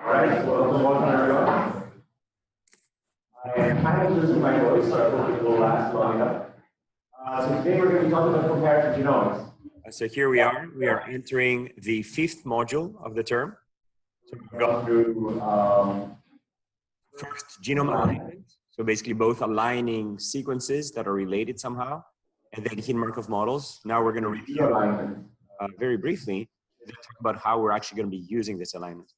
All right, welcome everyone. I am kind of losing my voice, so I hope it will last long enough. So today we're going to be talking about comparative genomics. So here we are entering the 5th module of the term. So we've gone through first genome alignment, so basically both aligning sequences that are related somehow, and then hidden Markov models. Now we're going to review alignment very briefly, and talk about how we're actually going to be using this alignment.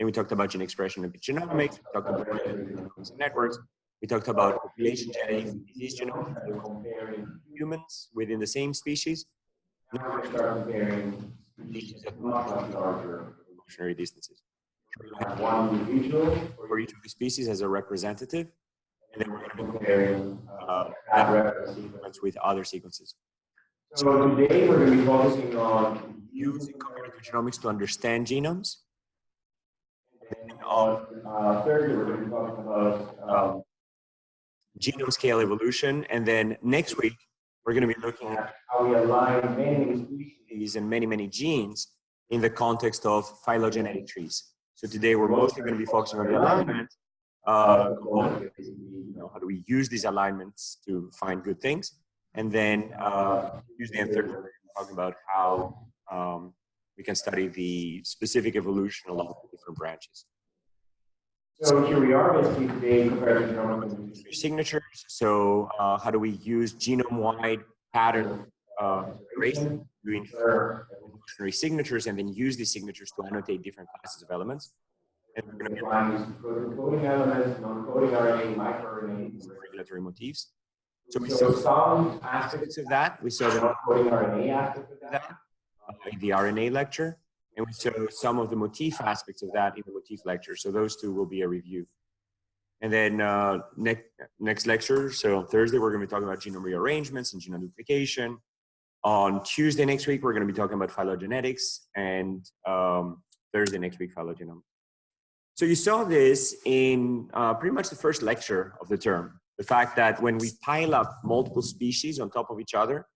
And we talked about gene expression and genomics, we talked about genomics and networks, we talked about population genetics and disease genomics, so comparing humans within the same species. Now we're going to start comparing species at much larger evolutionary distances. We have one individual for each of the species as a representative, and then we're going to be comparing that reference sequence with other sequences. So today we're going to be focusing on using comparative genomics to understand genomes. And on Thursday we're going to be talking about genome scale evolution, and then next week we're going to be looking at how we align many species and many genes in the context of phylogenetic trees. So today we're mostly going to be focusing on the alignment. How do we use these alignments to find good things? And then Tuesday and Thursday we're going to be talking about how we can study the specific evolution along the different branches. So here we are, basically today, comparative genomics signatures. So how do we use genome-wide pattern tracing to infer evolutionary signatures and then use these signatures to annotate different classes of elements? And we're going to be coding elements, non-coding RNA, microRNAs, regulatory motifs. So we saw some aspects of that. We saw the non-coding RNA aspect of that in the RNA lecture, and we saw some of the motif aspects of that in the motif lecture. So those two will be a review. And then next lecture, so on Thursday, we're going to be talking about genome rearrangements and genome duplication. On Tuesday next week, we're going to be talking about phylogenetics, and Thursday next week, phylogenomics. So you saw this in pretty much the first lecture of the term. The fact that when we pile up multiple species on top of each other,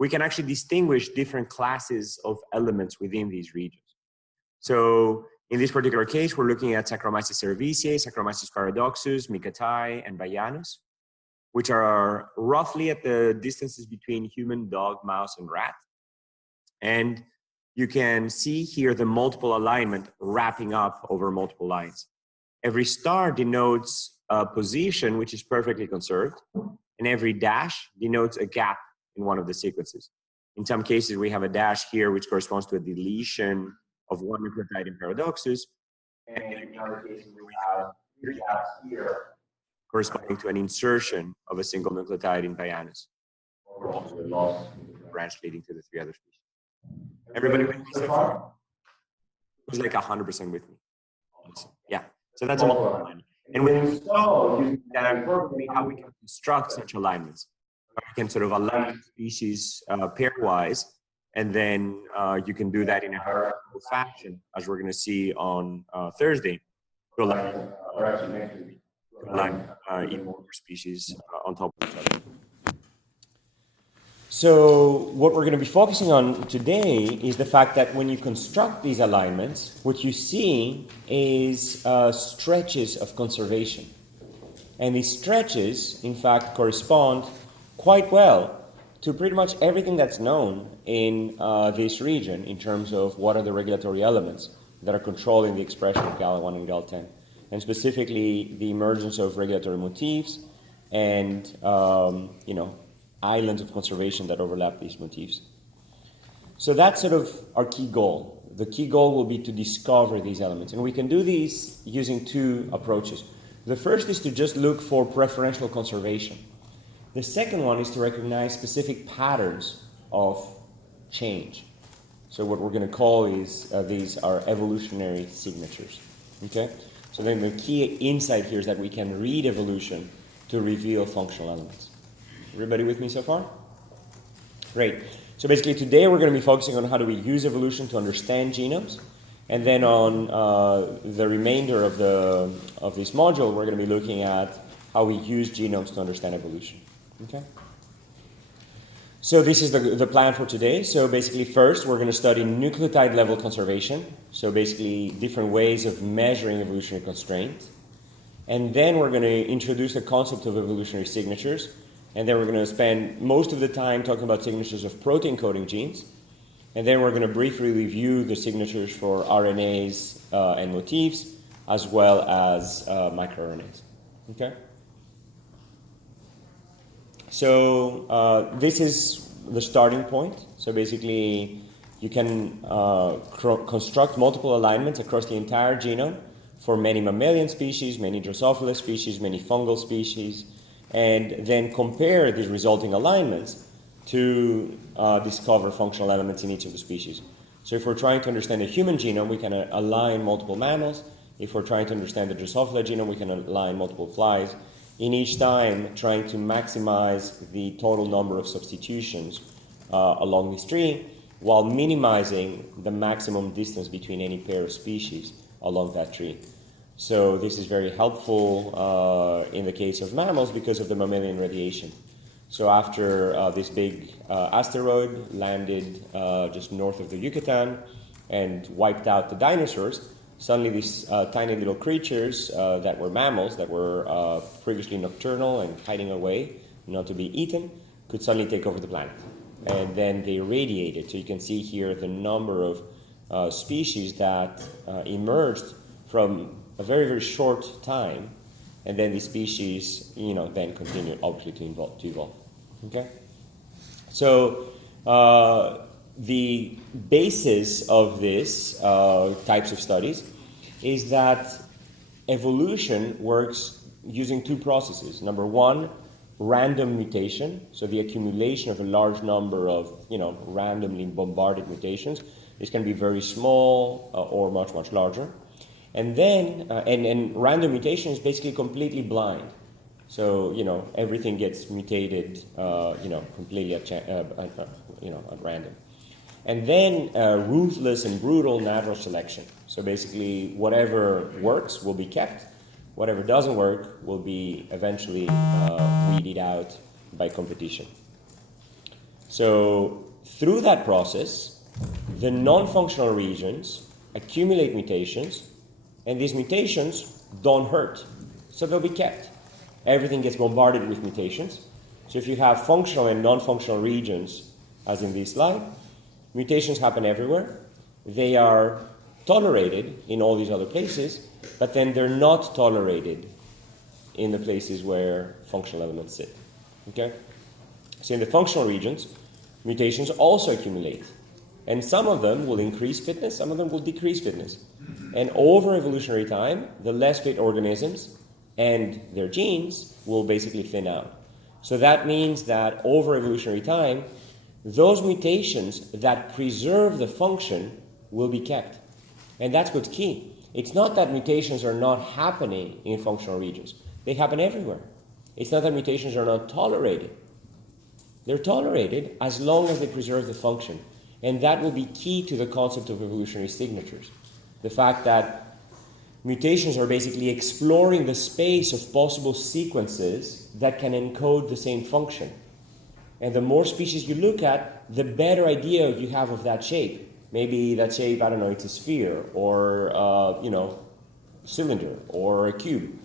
we can actually distinguish different classes of elements within these regions. So in this particular case, we're looking at Saccharomyces cerevisiae, Saccharomyces paradoxus, Micatai, and Bayanus, which are roughly at the distances between human, dog, mouse, and rat. And you can see here the multiple alignment wrapping up over multiple lines. Every star denotes a position which is perfectly conserved, and every dash denotes a gap in one of the sequences. In some cases, we have a dash here which corresponds to a deletion of one nucleotide in paradoxus, and in other cases we have 3 gaps here corresponding to an insertion of a single nucleotide in Bayanus, or also a loss branch leading to the 3 other species. Everybody with me so far? Who's like 100% with me? Awesome. Yeah, so that's a multiple alignment. And we saw using that importantly how we can construct such alignments. We can sort of align species pairwise, and then you can do that in a hierarchical fashion, as we're going to see on Thursday, to align, even more species on top of each other. So what we're going to be focusing on today is the fact that when you construct these alignments, what you see is stretches of conservation. And these stretches, in fact, correspond quite well to pretty much everything that's known in this region in terms of what are the regulatory elements that are controlling the expression of GAL1 and GAL10, and specifically the emergence of regulatory motifs and islands of conservation that overlap these motifs. So that's sort of our key goal. The key goal will be to discover these elements, and we can do these using 2 approaches. The first is to just look for preferential conservation. The second one is to recognize specific patterns of change. So what we're going to call is these are evolutionary signatures. Okay? So then the key insight here is that we can read evolution to reveal functional elements. Everybody with me so far? Great. So basically today we're going to be focusing on how do we use evolution to understand genomes. And then on the remainder of this module, we're going to be looking at how we use genomes to understand evolution. Okay? So this is the plan for today. So basically first we're going to study nucleotide level conservation. So basically different ways of measuring evolutionary constraint. And then we're going to introduce the concept of evolutionary signatures. And then we're going to spend most of the time talking about signatures of protein coding genes. And then we're going to briefly review the signatures for RNAs and motifs, as well as microRNAs. Okay? So this is the starting point. So basically, you can construct multiple alignments across the entire genome for many mammalian species, many Drosophila species, many fungal species, and then compare these resulting alignments to discover functional elements in each of the species. So if we're trying to understand the human genome, we can align multiple mammals. If we're trying to understand the Drosophila genome, we can align multiple flies. In each time, trying to maximize the total number of substitutions along this tree, while minimizing the maximum distance between any pair of species along that tree. So this is very helpful in the case of mammals because of the mammalian radiation. So after this big asteroid landed just north of the Yucatan and wiped out the dinosaurs, suddenly these tiny little creatures that were mammals, that were previously nocturnal and hiding away, not to be eaten, could suddenly take over the planet. And then they radiated. So you can see here the number of species that emerged from a very, very short time. And then the species, then continued obviously to evolve. Okay? So the basis of this types of studies is that evolution works using two processes. Number one, random mutation, so the accumulation of a large number of randomly bombarded mutations. This can be very small or much, much larger. And then, and random mutation is basically completely blind. So, everything gets mutated, completely at random. And then ruthless and brutal natural selection. So basically, whatever works will be kept. Whatever doesn't work will be eventually weeded out by competition. So through that process, the non-functional regions accumulate mutations, and these mutations don't hurt. So they'll be kept. Everything gets bombarded with mutations. So if you have functional and non-functional regions, as in this slide, mutations happen everywhere. They are tolerated in all these other places, but then they're not tolerated in the places where functional elements sit. Okay? So in the functional regions, mutations also accumulate. And some of them will increase fitness, some of them will decrease fitness. And over evolutionary time, the less fit organisms and their genes will basically thin out. So that means that over evolutionary time, those mutations that preserve the function will be kept. And that's what's key. It's not that mutations are not happening in functional regions. They happen everywhere. It's not that mutations are not tolerated. They're tolerated as long as they preserve the function. And that will be key to the concept of evolutionary signatures. The fact that mutations are basically exploring the space of possible sequences that can encode the same function. And the more species you look at, the better idea you have of that shape. Maybe that shape, I don't know, it's a sphere or, cylinder or a cube.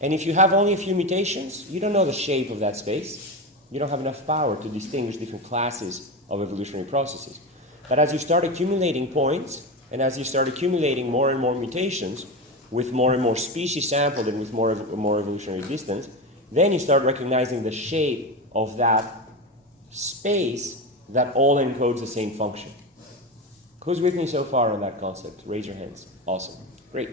And if you have only a few mutations, you don't know the shape of that space. You don't have enough power to distinguish different classes of evolutionary processes. But as you start accumulating points, and as you start accumulating more and more mutations, with more and more species sampled and with more evolutionary distance, then you start recognizing the shape of that space that all encodes the same function. Who's with me so far on that concept? Raise your hands. Awesome. Great.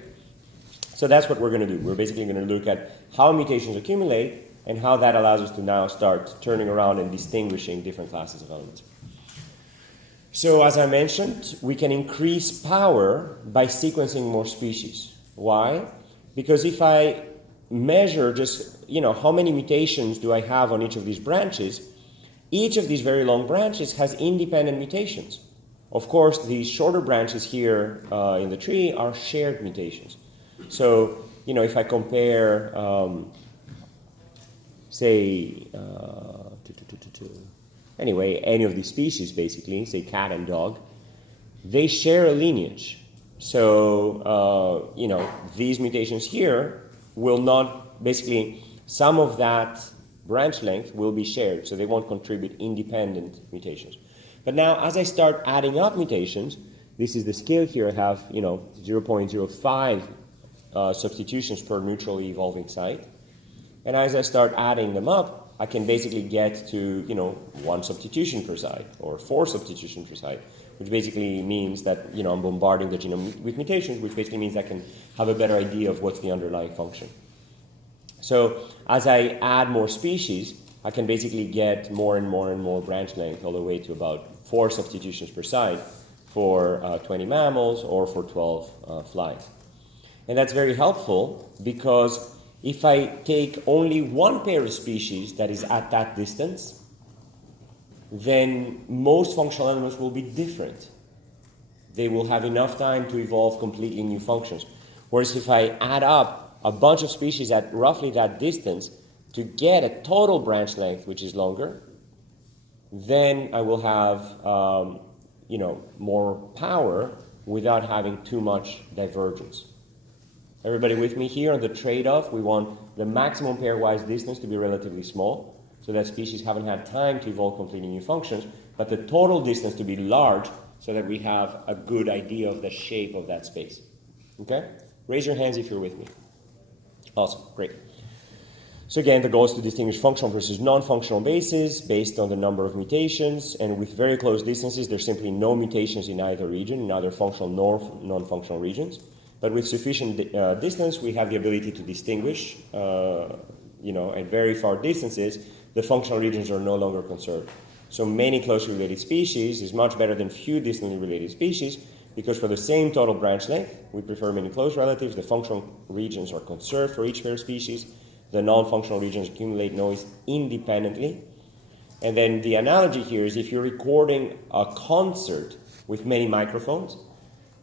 So that's what we're going to do. We're basically going to look at how mutations accumulate and how that allows us to now start turning around and distinguishing different classes of elements. So as I mentioned, we can increase power by sequencing more species. Why? Because if I measure just, how many mutations do I have on each of these branches, each of these very long branches has independent mutations. Of course, these shorter branches here in the tree are shared mutations. So, if I compare, say, anyway, any of these species basically, say cat and dog, they share a lineage. So, these mutations here will not, basically, some of that branch length will be shared, so they won't contribute independent mutations. But now, as I start adding up mutations, this is the scale here, I have, 0.05 substitutions per neutrally evolving site. And as I start adding them up, I can basically get to, 1 substitution per site, or 4 substitutions per site, which basically means that, I'm bombarding the genome with mutations, which basically means I can have a better idea of what's the underlying function. So as I add more species, I can basically get more and more and more branch length, all the way to about 4 substitutions per site for 20 mammals or for 12 flies. And that's very helpful because if I take only one pair of species that is at that distance, then most functional elements will be different. They will have enough time to evolve completely new functions. Whereas if I add up a bunch of species at roughly that distance to get a total branch length which is longer, then I will have more power without having too much divergence. Everybody with me here on the trade-off? We want the maximum pairwise distance to be relatively small, so that species haven't had time to evolve completely new functions, but the total distance to be large so that we have a good idea of the shape of that space. Okay? Raise your hands if you're with me. Awesome, great. So again, the goal is to distinguish functional versus non-functional bases based on the number of mutations, and with very close distances, there's simply no mutations in either region, in either functional nor non-functional regions. But with sufficient distance, we have the ability to distinguish, at very far distances, the functional regions are no longer conserved. So many closely related species is much better than few distantly related species, because for the same total branch length, we prefer many close relatives. The functional regions are conserved for each pair of species. The non-functional regions accumulate noise independently. And then the analogy here is if you're recording a concert with many microphones,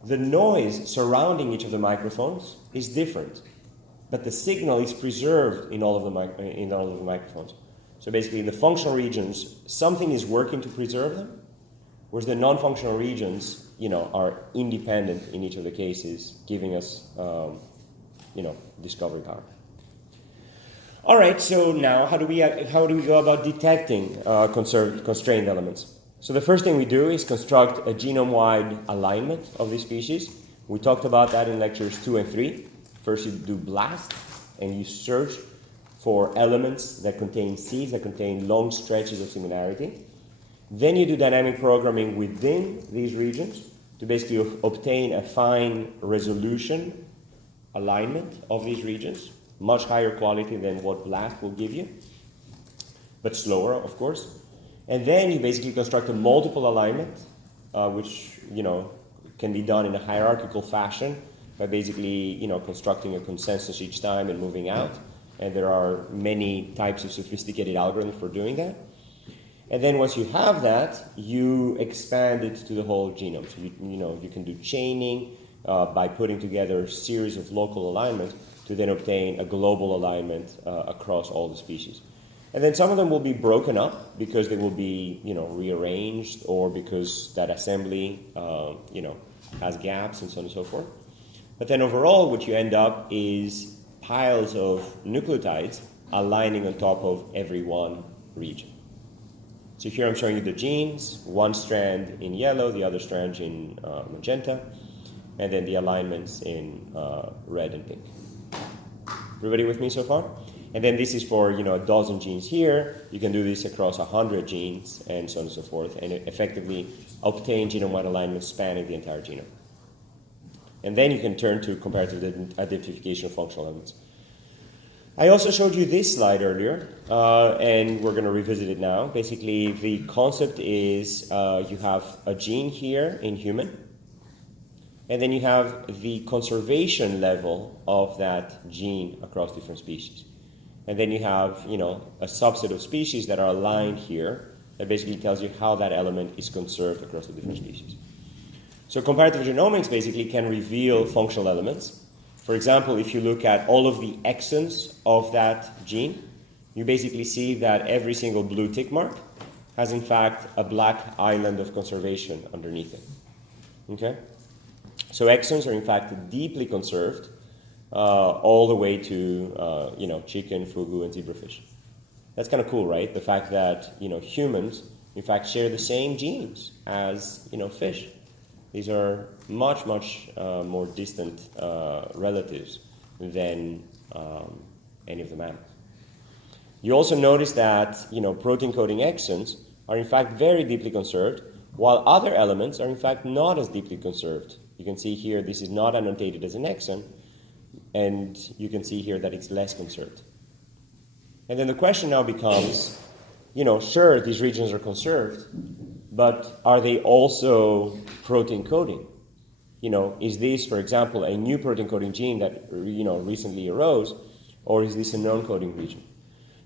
the noise surrounding each of the microphones is different, but the signal is preserved in all of the microphones. So basically, in the functional regions, something is working to preserve them, whereas the non-functional regions, are independent in each of the cases, giving us, discovery power. All right. So now, how do we go about detecting constrained elements? So the first thing we do is construct a genome-wide alignment of these species. We talked about that in lectures 2 and 3. First, you do BLAST, and you search for elements that contain seeds, that contain long stretches of similarity. Then you do dynamic programming within these regions to basically obtain a fine resolution alignment of these regions, much higher quality than what BLAST will give you, but slower, of course. And then you basically construct a multiple alignment, which can be done in a hierarchical fashion by basically constructing a consensus each time and moving out. And there are many types of sophisticated algorithms for doing that. And then once you have that, you expand it to the whole genome. So you can do chaining by putting together a series of local alignments to then obtain a global alignment across all the species. And then some of them will be broken up because they will be, rearranged, or because that assembly, has gaps and so on and so forth. But then overall, what you end up is piles of nucleotides aligning on top of every one region. So here I'm showing you the genes, one strand in yellow, the other strand in magenta, and then the alignments in red and pink. Everybody with me so far? And then this is for a dozen genes here. You can do this across 100 genes and so on and so forth, and effectively obtain genome-wide alignment spanning the entire genome. And then you can turn to comparative identification of functional elements. I also showed you this slide earlier, and we're going to revisit it now. Basically, the concept is you have a gene here in human, and then you have the conservation level of that gene across different species. And then you have, a subset of species that are aligned here that basically tells you how that element is conserved across the different species. So comparative genomics basically can reveal functional elements. For example, if you look at all of the exons of that gene, you basically see that every single blue tick mark has in fact a black island of conservation underneath it. Okay? So exons are in fact deeply conserved all the way to chicken, fugu, and zebrafish. That's kind of cool, right? The fact that humans in fact share the same genes as fish. These are much more distant relatives than any of the mammals. You also notice that protein coding exons are in fact very deeply conserved, while other elements are in fact not as deeply conserved. You can see here this is not annotated as an exon, and you can see here that it's less conserved. And then the question now becomes, sure, these regions are conserved, but are they also protein coding? Is this, for example, a new protein coding gene that recently arose, or is this a non-coding region?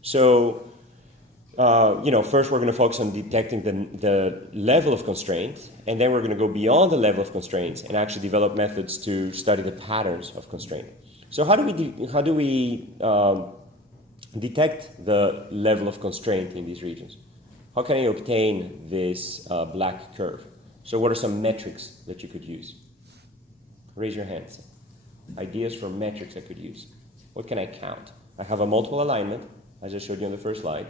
So, first we're going to focus on detecting the level of constraint, and then we're going to go beyond the level of constraints and actually develop methods to study the patterns of constraint. So how do we detect the level of constraint in these regions? How can I obtain this black curve? So what are some metrics that you could use? Raise your hands. Ideas for metrics I could use. What can I count? I have a multiple alignment, as I showed you on the first slide.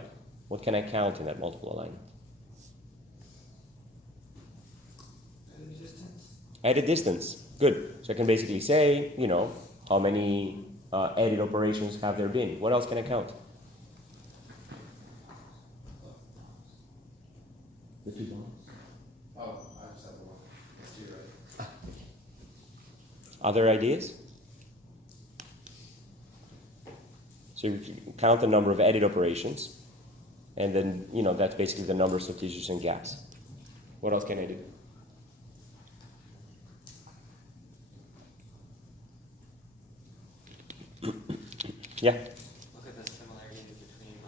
What can I count in that multiple alignment? Added distance. Added distance. Good. So I can basically say, how many edit operations have there been? What else can I count? The 2 bonds. Oh, I just have one. Let's do right. Other ideas? So you can count the number of edit operations, and then, that's basically the number of substitutions and gaps. What else can I do? Yeah? Look at the similarities between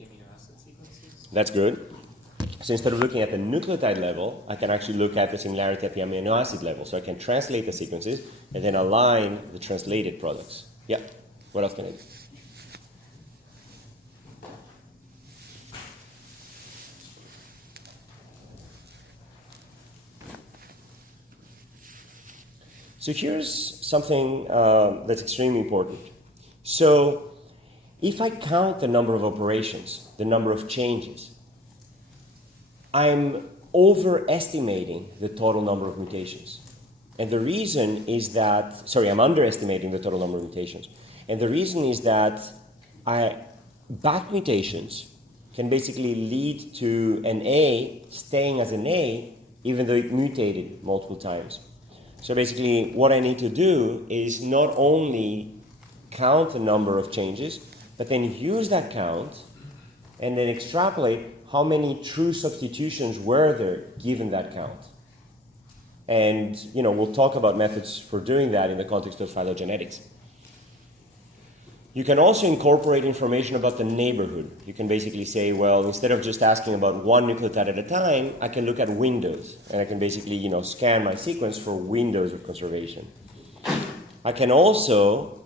amino acid sequences. That's good. So instead of looking at the nucleotide level, I can actually look at the similarity at the amino acid level. So I can translate the sequences and then align the translated products. Yeah? What else can I do? So here's something that's extremely important. So if I count the number of operations, the number of changes, I'm overestimating the total number of mutations. And the reason is that, I'm underestimating the total number of mutations. And the reason is that back mutations can basically lead to an A staying as an A even though it mutated multiple times. So basically what I need to do is not only count the number of changes, but then use that count and then extrapolate how many true substitutions were there given that count. And we'll talk about methods for doing that in the context of phylogenetics. You can also incorporate information about the neighborhood. You can basically say, well, instead of just asking about one nucleotide at a time, I can look at windows, and I can basically scan my sequence for windows of conservation. I can also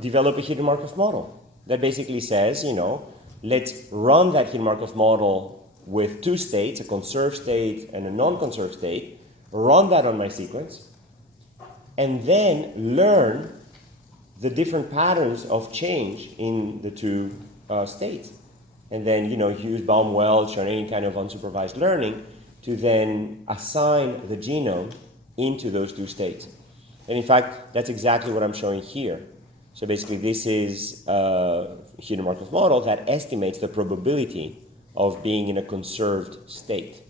develop a hidden Markov model that basically says, let's run that hidden Markov model with 2 states, a conserved state and a non-conserved state, run that on my sequence, and then learn the different patterns of change in the 2 states. And then, use Baum-Welch or any kind of unsupervised learning to then assign the genome into those 2 states. And in fact, that's exactly what I'm showing here. So basically, this is a hidden Markov model that estimates the probability of being in a conserved state.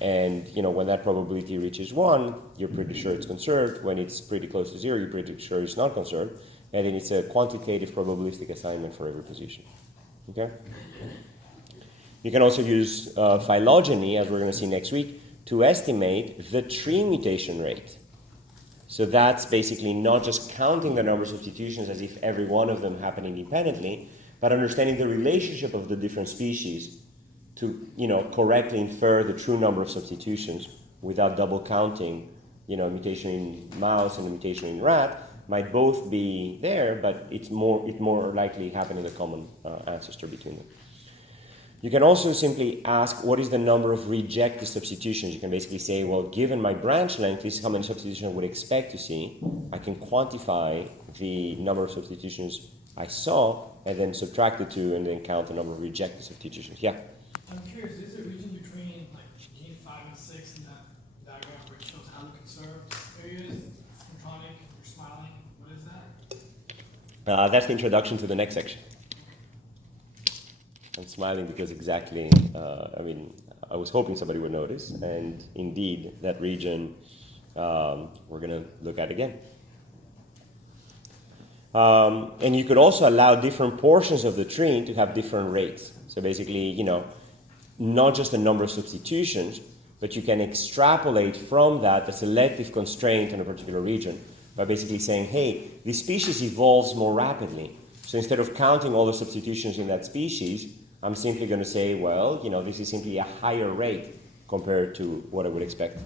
And when that probability reaches 1, you're pretty sure it's conserved. When it's pretty close to 0, you're pretty sure it's not conserved. And then it's a quantitative probabilistic assignment for every position. Okay? You can also use phylogeny, as we're going to see next week, to estimate the tree mutation rate. So that's basically not just counting the number of substitutions as if every one of them happened independently, but understanding the relationship of the different species to correctly infer the true number of substitutions without double counting. A mutation in mouse and a mutation in rat might both be there, but it more likely happen in the common ancestor between them. You can also simply ask what is the number of rejected substitutions. You can basically say, well, given my branch length, this is how many substitutions I would expect to see. I can quantify the number of substitutions I saw and then subtract the two and then count the number of rejected substitutions. Yeah? I'm curious, is there a region between like gene 5 and 6 in that diagram where it shows how to conserve areas, synchronic or smiling? What is that? That's the introduction to the next section. I'm smiling because exactly, I was hoping somebody would notice, and indeed, that region we're going to look at again. And you could also allow different portions of the tree to have different rates. So basically, not just the number of substitutions, but you can extrapolate from that the selective constraint in a particular region by basically saying, hey, this species evolves more rapidly. So instead of counting all the substitutions in that species, I'm simply going to say, well, this is simply a higher rate compared to what I would expect.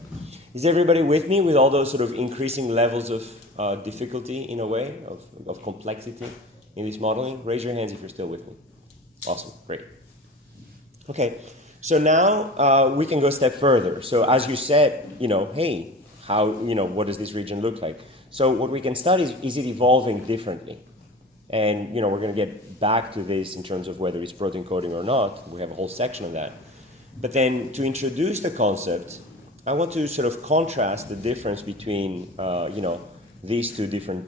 Is everybody with me with all those sort of increasing levels of difficulty, in a way, of complexity in this modeling? Raise your hands if you're still with me. Awesome, great. Okay, so now we can go a step further. So as you said, hey, how, what does this region look like? So what we can study is it evolving differently? And, we're going to get back to this in terms of whether it's protein coding or not. We have a whole section on that. But then to introduce the concept, I want to sort of contrast the difference between, these two different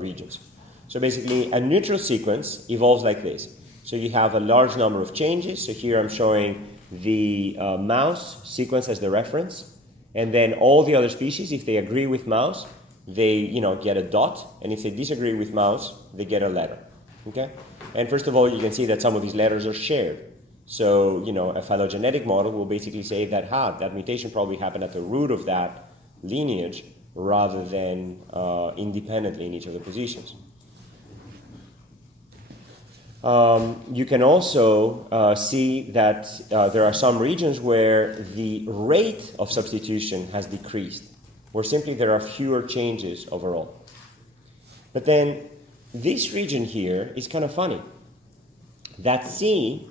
regions. So basically, a neutral sequence evolves like this. So you have a large number of changes. So here I'm showing the mouse sequence as the reference. And then all the other species, if they agree with mouse, they get a dot, and if they disagree with mouse, they get a letter. Okay? And first of all, you can see that some of these letters are shared. So, a phylogenetic model will basically say that that mutation probably happened at the root of that lineage rather than independently in each of the positions. You can also see that there are some regions where the rate of substitution has decreased, where simply there are fewer changes overall. But then this region here is kind of funny. That C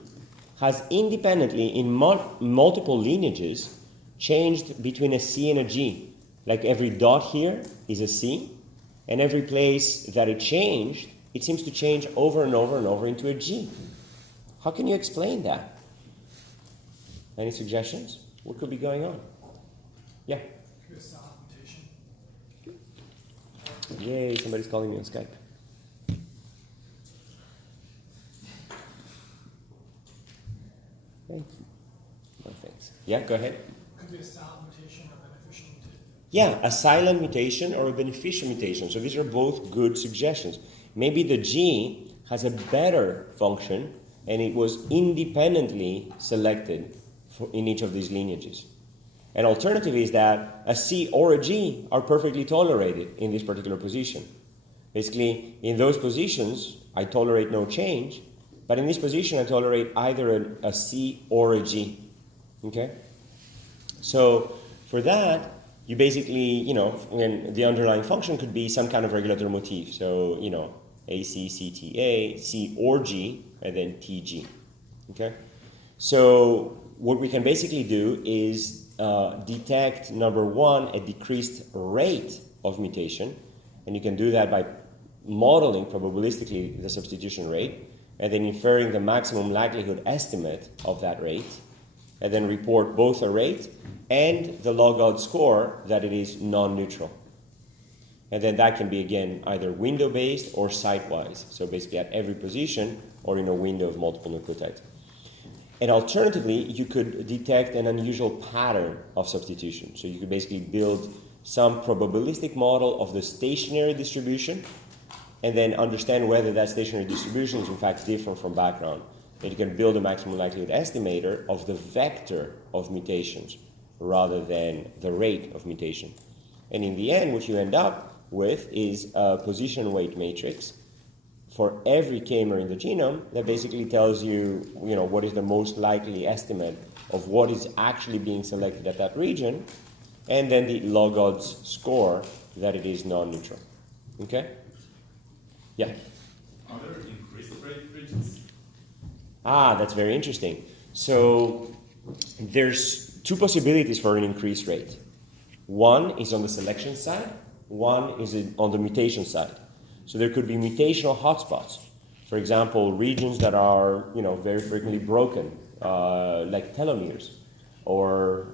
has independently in multiple lineages changed between a C and a G. Like every dot here is a C, and every place that it changed, it seems to change over and over and over into a G. How can you explain that? Any suggestions? What could be going on? Yeah? Yay, somebody's calling me on Skype. Thank you. No thanks. Yeah, go ahead. Could be a silent mutation or beneficial mutation. Yeah, a silent mutation or a beneficial mutation. So these are both good suggestions. Maybe the G has a better function and it was independently selected in each of these lineages. An alternative is that a C or a G are perfectly tolerated in this particular position. Basically, in those positions, I tolerate no change, but in this position, I tolerate either a C or a G. Okay? So for that, you basically, when the underlying function could be some kind of regulatory motif. So, A, C, C, T, A, C or G, and then T, G. Okay? So what we can basically do is detect, number one, a decreased rate of mutation, and you can do that by modeling probabilistically the substitution rate, and then inferring the maximum likelihood estimate of that rate, and then report both a rate and the log odd score that it is non-neutral. And then that can be, again, either window-based or site-wise, so basically at every position or in a window of multiple nucleotides. And alternatively, you could detect an unusual pattern of substitution. So you could basically build some probabilistic model of the stationary distribution and then understand whether that stationary distribution is in fact different from background. And you can build a maximum likelihood estimator of the vector of mutations rather than the rate of mutation. And in the end, what you end up with is a position weight matrix for every k-mer in the genome that basically tells you, what is the most likely estimate of what is actually being selected at that region, and then the log odds score that it is non-neutral. Okay? Yeah? Are there increased rate regions? That's very interesting. So there's two possibilities for an increased rate. One is on the selection side, one is on the mutation side. So there could be mutational hotspots. For example, regions that are, very frequently broken, like telomeres, or,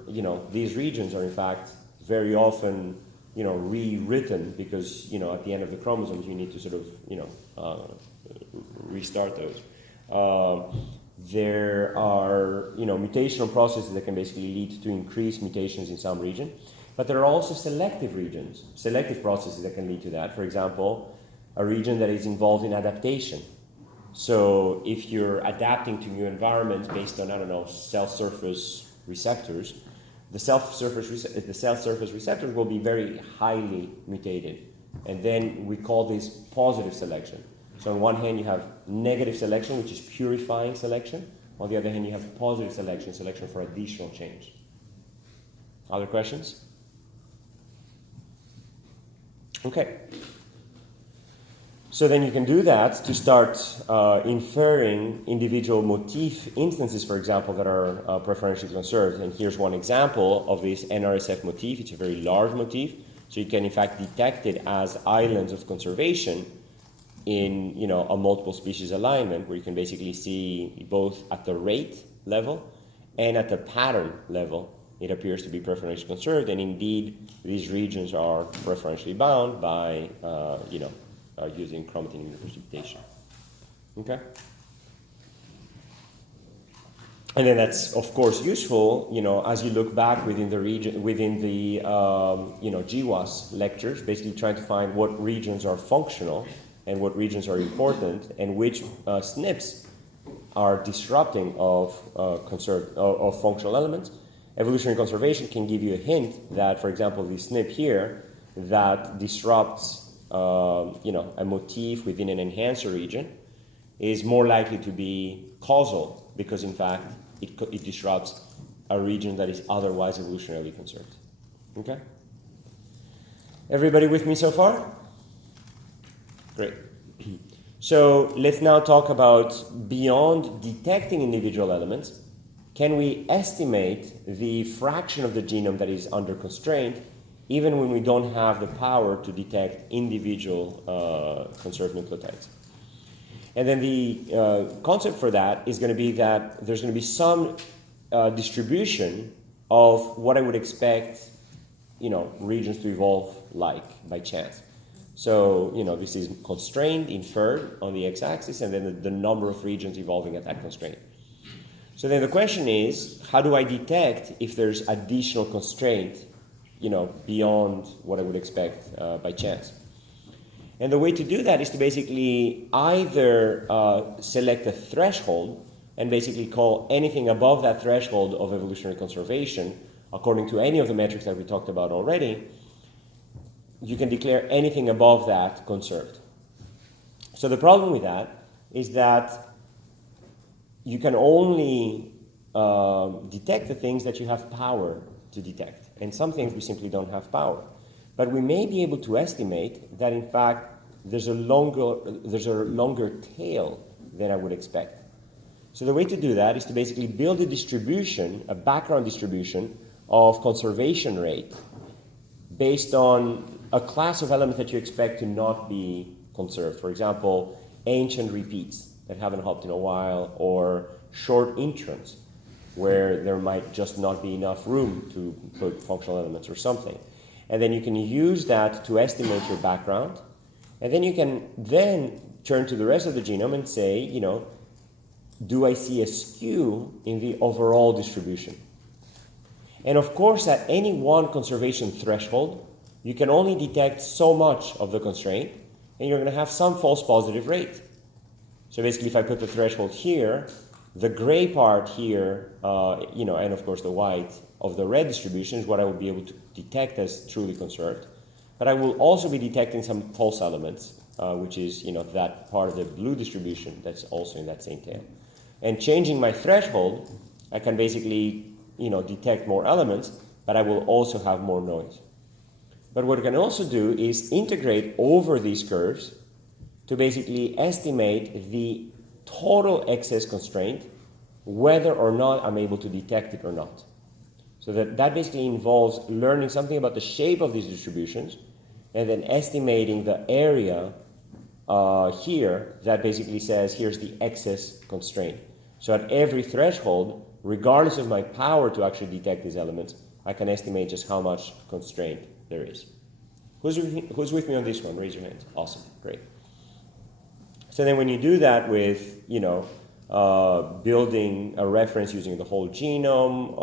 these regions are in fact very often, rewritten because, at the end of the chromosomes you need to sort of, restart those. There are, mutational processes that can basically lead to increased mutations in some region, but there are also selective regions, selective processes that can lead to that. For example, a region that is involved in adaptation. So if you're adapting to new environments based on, cell surface receptors, the cell surface receptors will be very highly mutated. And then we call this positive selection. So on one hand you have negative selection, which is purifying selection. On the other hand you have positive selection, selection for additional change. Other questions? Okay. So then you can do that to start inferring individual motif instances, for example, that are preferentially conserved. And here's one example of this NRSF motif. It's a very large motif. So you can in fact detect it as islands of conservation in a multiple species alignment, where you can basically see both at the rate level and at the pattern level it appears to be preferentially conserved, and indeed these regions are preferentially bound by using chromatin immunoprecipitation. Okay? And then that's of course useful, as you look back within the region, within the GWAS lectures, basically trying to find what regions are functional and what regions are important, and which SNPs are disrupting of functional elements. Evolutionary conservation can give you a hint that, for example, the SNP here that disrupts a motif within an enhancer region is more likely to be causal, because in fact it disrupts a region that is otherwise evolutionarily conserved. Okay? Everybody with me so far? Great. So let's now talk about, beyond detecting individual elements, can we estimate the fraction of the genome that is under constraint even when we don't have the power to detect individual conserved nucleotides? And then the concept for that is going to be that there's going to be some distribution of what I would expect, regions to evolve like by chance. So, this is constrained, inferred on the x-axis, and then the number of regions evolving at that constraint. So then the question is, how do I detect if there's additional constraint, beyond what I would expect by chance? And the way to do that is to basically either select a threshold and basically call anything above that threshold of evolutionary conservation, according to any of the metrics that we talked about already. You can declare anything above that conserved. So the problem with that is that you can only detect the things that you have power to detect. And some things we simply don't have power. But we may be able to estimate that in fact there's a longer tail than I would expect. So the way to do that is to basically build a distribution, a background distribution of conservation rate based on a class of elements that you expect to not be conserved. For example, ancient repeats that haven't hopped in a while, or short introns where there might just not be enough room to put functional elements or something. And then you can use that to estimate your background. And then you can then turn to the rest of the genome and say, do I see a skew in the overall distribution? And of course, at any one conservation threshold, you can only detect so much of the constraint, and you're going to have some false positive rate. So basically, if I put the threshold here, the gray part here, and of course the white of the red distribution is what I will be able to detect as truly conserved. But I will also be detecting some false elements, which is that part of the blue distribution that's also in that same tail. And changing my threshold, I can basically detect more elements, but I will also have more noise. But what I can also do is integrate over these curves to basically estimate the total excess constraint whether or not I'm able to detect it or not. So that basically involves learning something about the shape of these distributions and then estimating the area here that basically says here's the excess constraint. So at every threshold, regardless of my power to actually detect these elements, I can estimate just how much constraint there is. Who's with me on this one? Raise your hand. Awesome, great. So then when you do that with, building a reference using the whole genome,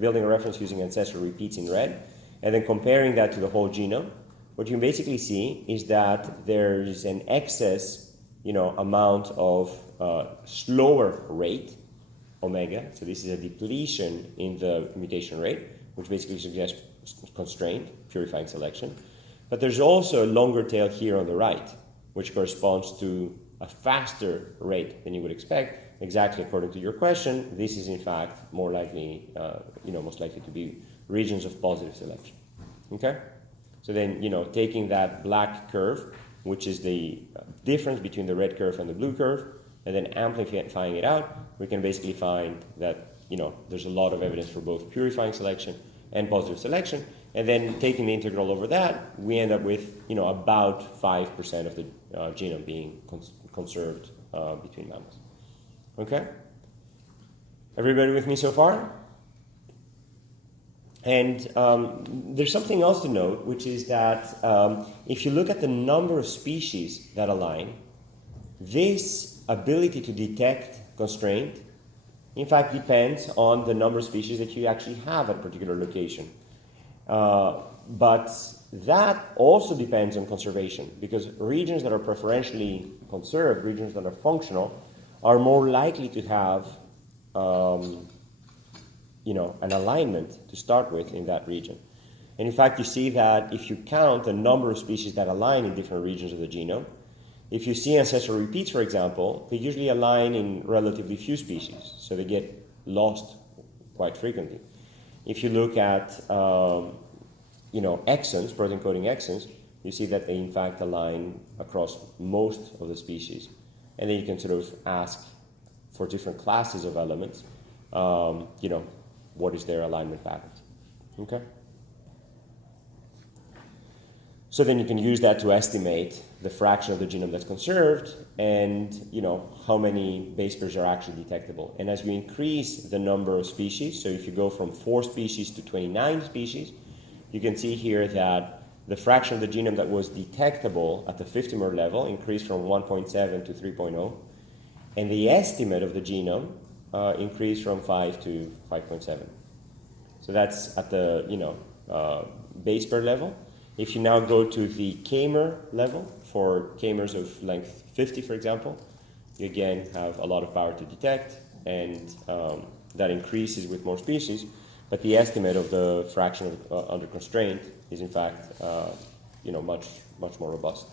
building a reference using ancestral repeats in red, and then comparing that to the whole genome, what you can basically see is that there is an excess, amount of slower rate, omega. So this is a depletion in the mutation rate, which basically suggests constraint, purifying selection. But there's also a longer tail here on the right, which corresponds to a faster rate than you would expect. Exactly according to your question, this is in fact more likely, most likely to be regions of positive selection. Okay? So then, taking that black curve, which is the difference between the red curve and the blue curve, and then amplifying it out, we can basically find that, there's a lot of evidence for both purifying selection and positive selection. And then taking the integral over that, we end up with, about 5% of the genome being conserved between mammals. Okay? Everybody with me so far? And there's something else to note, which is that if you look at the number of species that align, this ability to detect constraint, in fact, depends on the number of species that you actually have at a particular location. But that also depends on conservation, because regions that are preferentially conserved, regions that are functional, are more likely to have an alignment to start with in that region. And in fact, you see that if you count the number of species that align in different regions of the genome, if you see ancestral repeats, for example, they usually align in relatively few species, so they get lost quite frequently. If you look at exons, protein coding exons, you see that they in fact align across most of the species. And then you can sort of ask for different classes of elements, what is their alignment patterns. Okay? So then you can use that to estimate the fraction of the genome that's conserved and how many base pairs are actually detectable. And as you increase the number of species, so if you go from 4 species to 29 species, you can see here that the fraction of the genome that was detectable at the 50-mer level increased from 1.7 to 3.0, and the estimate of the genome increased from 5 to 5.7. So that's at the base pair level. If you now go to the k-mer level, for k-mers of length 50, for example, you again have a lot of power to detect, and that increases with more species. But the estimate of the fraction of, under constraint is in fact much more robust.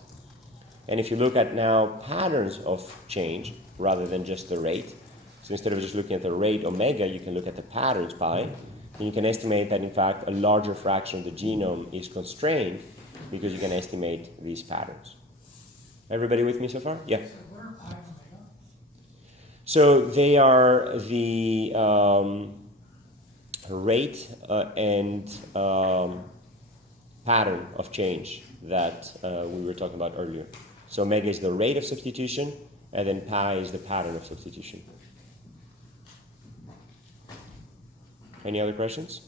And if you look at now patterns of change rather than just the rate, so instead of just looking at the rate omega, you can look at the patterns pi, and you can estimate that in fact a larger fraction of the genome is constrained because you can estimate these patterns. Everybody with me so far? Yeah. So where are pi and omega? So they are the rate and pattern of change that we were talking about earlier. So omega is the rate of substitution, and then pi is the pattern of substitution. Any other questions?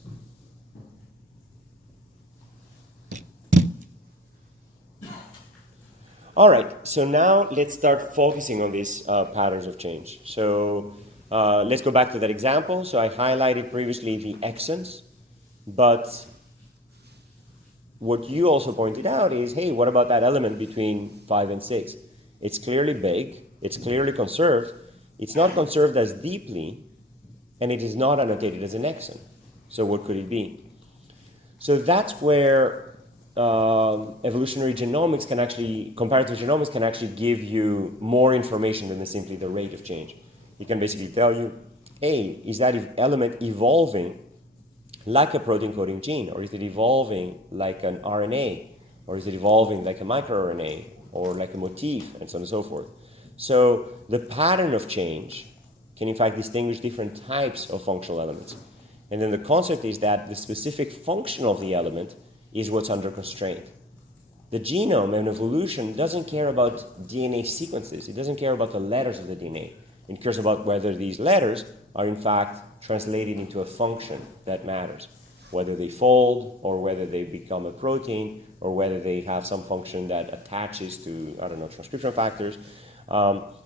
All right, so now let's start focusing on these patterns of change. So let's go back to that example. So I highlighted previously the exons, but what you also pointed out is, hey, what about that element between 5 and 6? It's clearly big, it's clearly conserved, it's not conserved as deeply, and it is not annotated as an exon. So what could it be? So that's where evolutionary genomics can actually, comparative genomics can actually give you more information than simply the rate of change. It can basically tell you, hey, is that element evolving like a protein coding gene, or is it evolving like an RNA, or is it evolving like a microRNA, or like a motif, and so on and so forth. So the pattern of change can in fact distinguish different types of functional elements. And then the concept is that the specific function of the element is what's under constraint. The genome and evolution doesn't care about DNA sequences. It doesn't care about the letters of the DNA. It cares about whether these letters are in fact translated into a function that matters. Whether they fold, or whether they become a protein, or whether they have some function that attaches to, I don't know, transcription factors.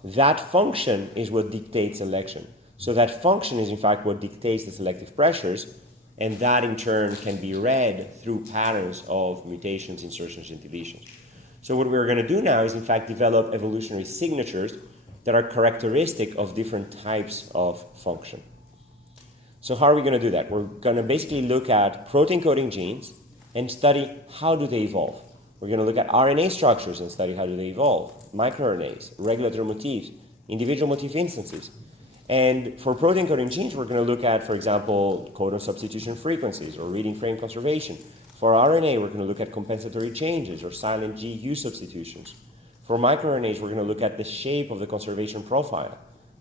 That function is what dictates selection. So that function is in fact what dictates the selective pressures, and that in turn can be read through patterns of mutations, insertions, and deletions. So what we're going to do now is in fact develop evolutionary signatures that are characteristic of different types of function. So how are we going to do that? We're going to basically look at protein coding genes and study how do they evolve. We're going to look at RNA structures and study how do they evolve, microRNAs, regulatory motifs, individual motif instances. And for protein coding genes, we're going to look at, for example, codon-substitution frequencies or reading frame conservation. For RNA, we're going to look at compensatory changes or silent GU substitutions. For microRNAs, we're going to look at the shape of the conservation profile,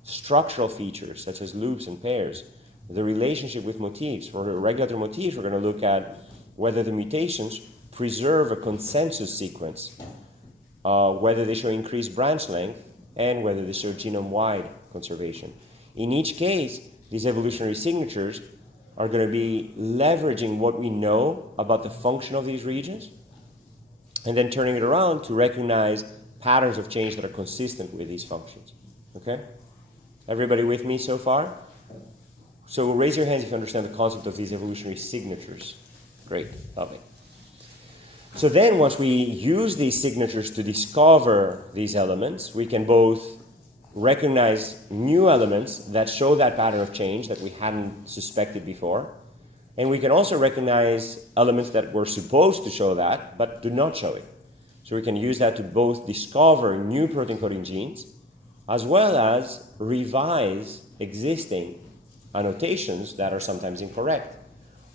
structural features such as loops and pairs, the relationship with motifs. For regulatory motifs, we're going to look at whether the mutations preserve a consensus sequence, whether they show increased branch length, and whether they show genome-wide conservation. In each case, these evolutionary signatures are going to be leveraging what we know about the function of these regions and then turning it around to recognize patterns of change that are consistent with these functions. Okay? Everybody with me so far? So raise your hands if you understand the concept of these evolutionary signatures. Great, love it. So then once we use these signatures to discover these elements, we can both recognize new elements that show that pattern of change that we hadn't suspected before, and we can also recognize elements that were supposed to show that but do not show it. So we can use that to both discover new protein coding genes as well as revise existing annotations that are sometimes incorrect,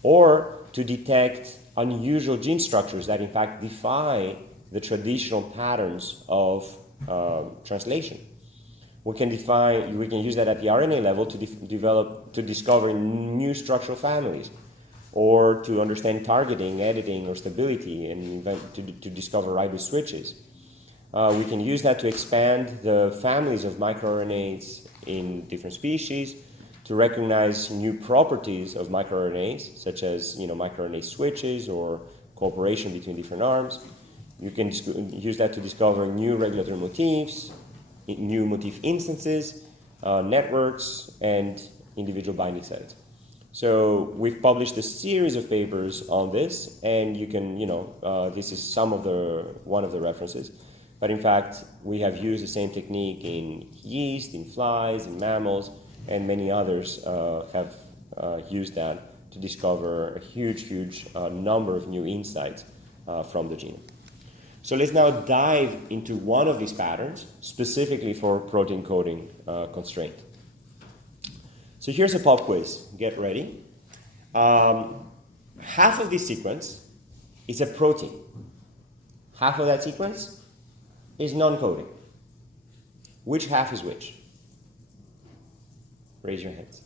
or to detect unusual gene structures that in fact defy the traditional patterns of translation. We can use that at the RNA level to discover new structural families, or to understand targeting, editing, or stability, and to discover ribose switches. We can use that to expand the families of microRNAs in different species, to recognize new properties of microRNAs, such as microRNA switches or cooperation between different arms. You can use that to discover new regulatory motifs, new motif instances, networks, and individual binding sites. So we've published a series of papers on this, and you can, this is one of the references. But in fact, we have used the same technique in yeast, in flies, in mammals, and many others have used that to discover a huge number of new insights from the genome. So let's now dive into one of these patterns, specifically for protein coding constraint. So here's a pop quiz. Get ready. Half of this sequence is a protein. Half of that sequence is non-coding. Which half is which? Raise your hands.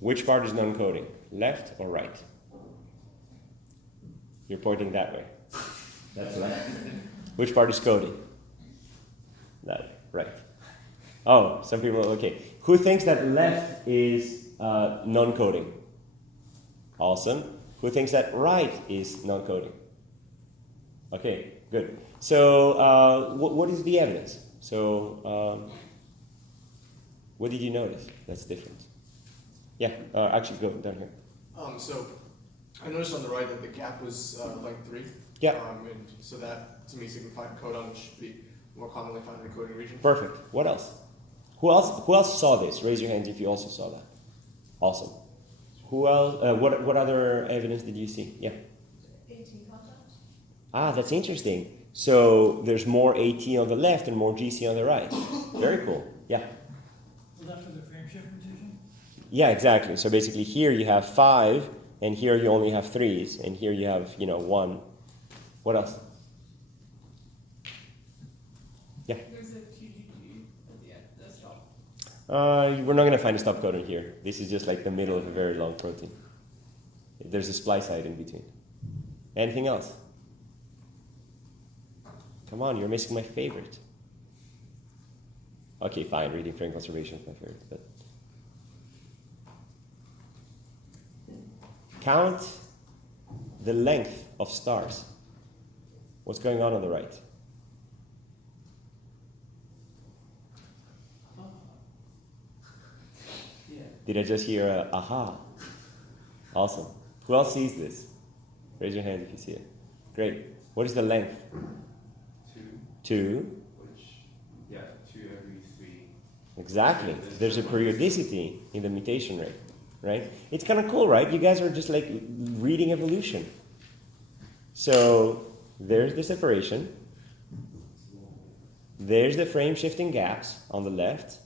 Which part is non-coding? Left or right? You're pointing that way. That's left. Which part is coding? That, right. Oh, some people, okay. Who thinks that left is non-coding? Awesome. Who thinks that right is non-coding? Okay, good. So what is the evidence? So what did you notice that's different? Yeah, actually go down here. So I noticed on the right that the gap was length 3. Yeah. And so that to me signified codon should be more commonly found in the coding region. Perfect. What else? Who else saw this? Raise your hands if you also saw that. Awesome. Who else? What other evidence did you see? Yeah. AT contact. Ah, that's interesting. So there's more AT on the left and more GC on the right. Very cool. Yeah. So Yeah, exactly. So basically here you have 5, and here you only have 3s, and here you have, 1. What else? Yeah. There's a QGG at the end, the stop. We're not going to find a stop codon here. This is just like the middle of a very long protein. There's a splice site in between. Anything else? Come on, you're missing my favorite. Okay, fine. Reading frame conservation is my favorite, but count the length of stars. What's going on the right? Did I just hear a aha? Awesome. Who else sees this? Raise your hand if you see it. Great. What is the length? 2. Which, yeah, 2 every 3. Exactly. There's a periodicity in the mutation rate, right? It's kind of cool, right? You guys are just like reading evolution. So there's the separation. There's the frame shifting gaps on the left,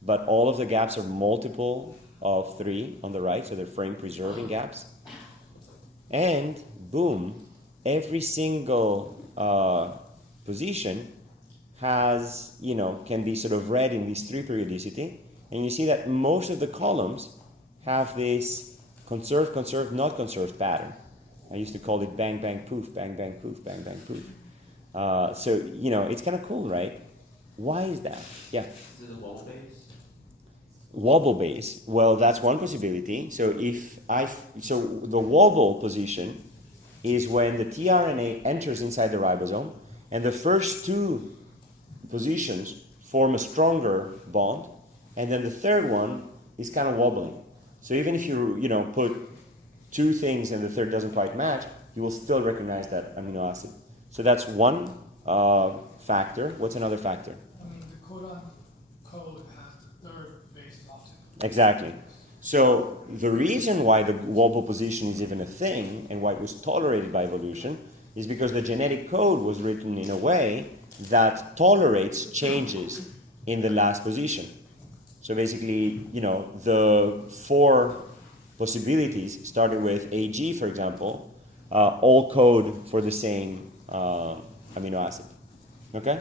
but all of the gaps are multiple of 3 on the right, so they're frame preserving gaps. And boom, every single position has, can be sort of read in these 3 periodicity. And you see that most of the columns have this conserved, conserved, not conserved pattern. I used to call it bang, bang, poof, bang, bang, poof, bang, bang, poof. So, it's kind of cool, right? Why is that? Yeah? Is it a wall base? Wobble base. Well, that's one possibility. So the wobble position is when the tRNA enters inside the ribosome, and the first 2 positions form a stronger bond, and then the third one is kind of wobbling. So even if you put 2 things and the third doesn't quite match, you will still recognize that amino acid. So that's one factor. What's another factor? The codon code has the third base often. Exactly. So the reason why the wobble position is even a thing and why it was tolerated by evolution is because the genetic code was written in a way that tolerates changes in the last position. So basically, the 4 possibilities, starting with AG, for example, all code for the same amino acid. Okay?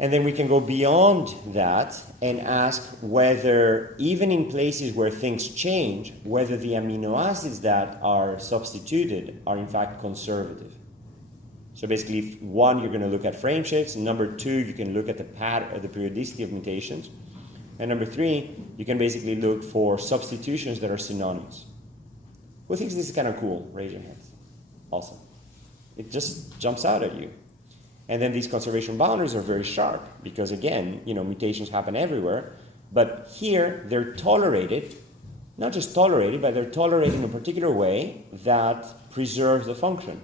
And then we can go beyond that and ask whether, even in places where things change, whether the amino acids that are substituted are in fact conservative. So basically, 1, you're going to look at frame shifts. Number 2, you can look at the periodicity of mutations. And number 3, you can basically look for substitutions that are synonymous. Who thinks this is kind of cool? Raise your hands. Awesome. It just jumps out at you. And then these conservation boundaries are very sharp because, again, mutations happen everywhere. But here, they're tolerated, not just tolerated, but they're tolerated in a particular way that preserves the function.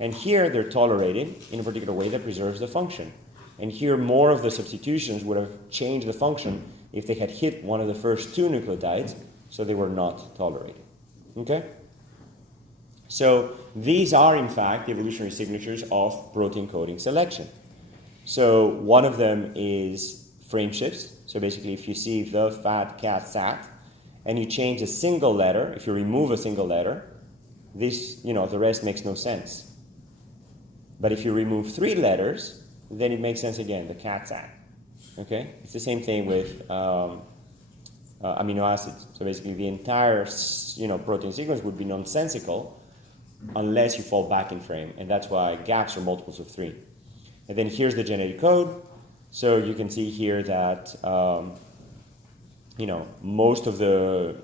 And here, they're tolerated in a particular way that preserves the function. And here, more of the substitutions would have changed the function if they had hit one of the first 2 nucleotides, so they were not tolerated. Okay? So these are, in fact, the evolutionary signatures of protein coding selection. So one of them is frame shifts. So basically, if you see the, fat, cat, sat, and you change a single letter, if you remove a single letter, this, the rest makes no sense. But if you remove 3 letters, then it makes sense again, the cat, sat. Okay? It's the same thing with amino acids. So basically, the entire, protein sequence would be nonsensical unless you fall back in frame, and that's why gaps are multiples of 3. And then here's the genetic code. So you can see here that most of the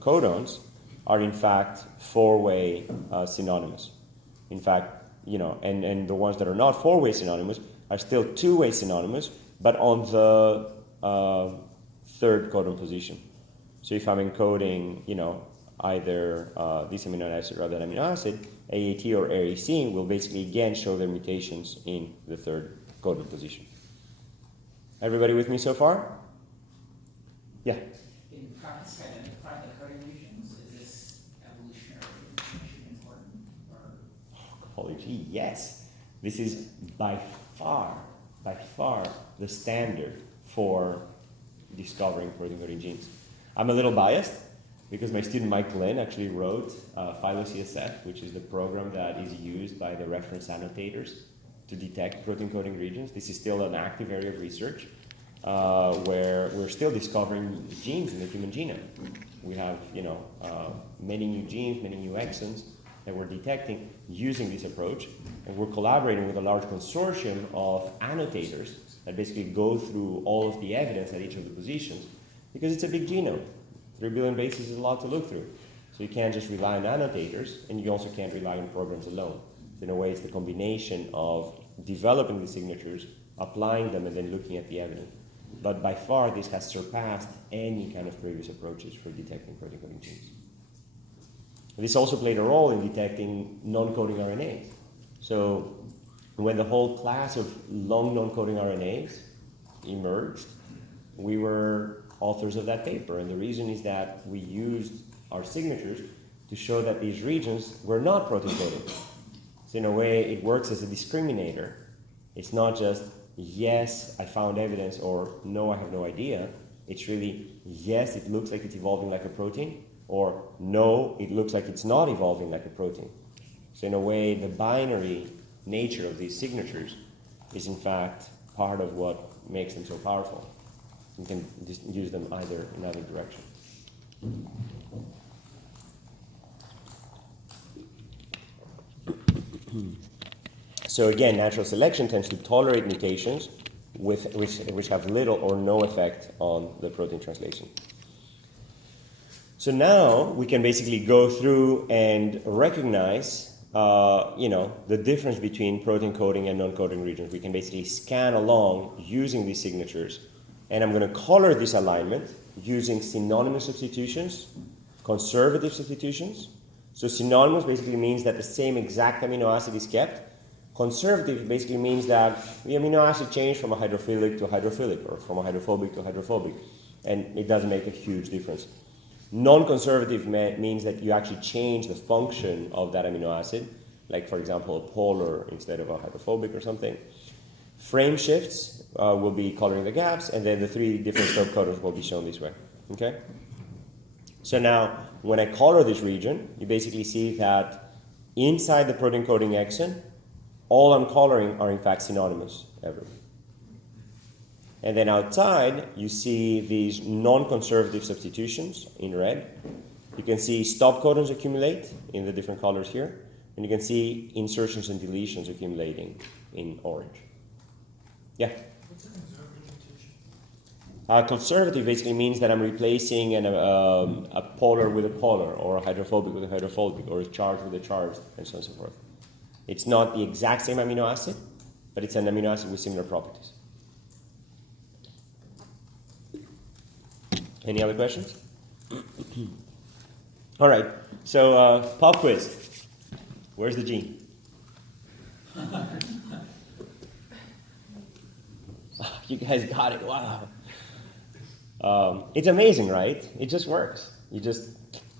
codons are in fact 4-way synonymous. In fact, and the ones that are not 4-way synonymous are still 2-way synonymous, but on the 3rd codon position. So if I'm encoding, either this amino acid or that amino acid, AAT or AAC will basically again show their mutations in the 3rd codon position. Everybody with me so far? Yeah? In practice to identify the coding regions, is this evolutionary information important? Holy gee, yes. This is by far the standard for discovering protein coding genes. I'm a little biased because my student Mike Lynn actually wrote Phylo-SCFGs, which is the program that is used by the reference annotators to detect protein coding regions. This is still an active area of research where we're still discovering genes in the human genome. We have, many new genes, many new exons that we're detecting using this approach, and we're collaborating with a large consortium of annotators that basically go through all of the evidence at each of the positions, because it's a big genome. 3 billion bases is a lot to look through. So you can't just rely on annotators, and you also can't rely on programs alone. So in a way, it's the combination of developing the signatures, applying them, and then looking at the evidence. But by far, this has surpassed any kind of previous approaches for detecting protein coding genes. This also played a role in detecting non-coding RNAs. So when the whole class of long non-coding RNAs emerged, we were authors of that paper. And the reason is that we used our signatures to show that these regions were not protein coding. So in a way, it works as a discriminator. It's not just, yes, I found evidence, or no, I have no idea. It's really, yes, it looks like it's evolving like a protein, or no, it looks like it's not evolving like a protein. So in a way, the binary nature of these signatures is in fact part of what makes them so powerful. You can just use them either in either direction. So again, natural selection tends to tolerate mutations which have little or no effect on the protein translation. So now we can basically go through and recognize, the difference between protein coding and non-coding regions. We can basically scan along using these signatures, and I'm going to color this alignment using synonymous substitutions, conservative substitutions. So synonymous basically means that the same exact amino acid is kept. Conservative basically means that the amino acid changed from a hydrophilic to a hydrophilic, or from a hydrophobic to a hydrophobic, and it doesn't make a huge difference. Non-conservative means that you actually change the function of that amino acid, like for example a polar instead of a hydrophobic or something. Frame shifts will be coloring the gaps, and then the 3 different subcodons will be shown this way. Okay? So now, when I color this region, you basically see that inside the protein coding exon, all I'm coloring are in fact synonymous everywhere. And then outside, you see these non-conservative substitutions in red. You can see stop codons accumulate in the different colors here. And you can see insertions and deletions accumulating in orange. Yeah? What's a conservative mutation? Conservative basically means that I'm replacing a polar with a polar, or a hydrophobic with a hydrophobic, or a charge with a charge, and so on and so forth. It's not the exact same amino acid, but it's an amino acid with similar properties. Any other questions? All right, so pop quiz. Where's the gene? You guys got it, wow. It's amazing, right? It just works. You just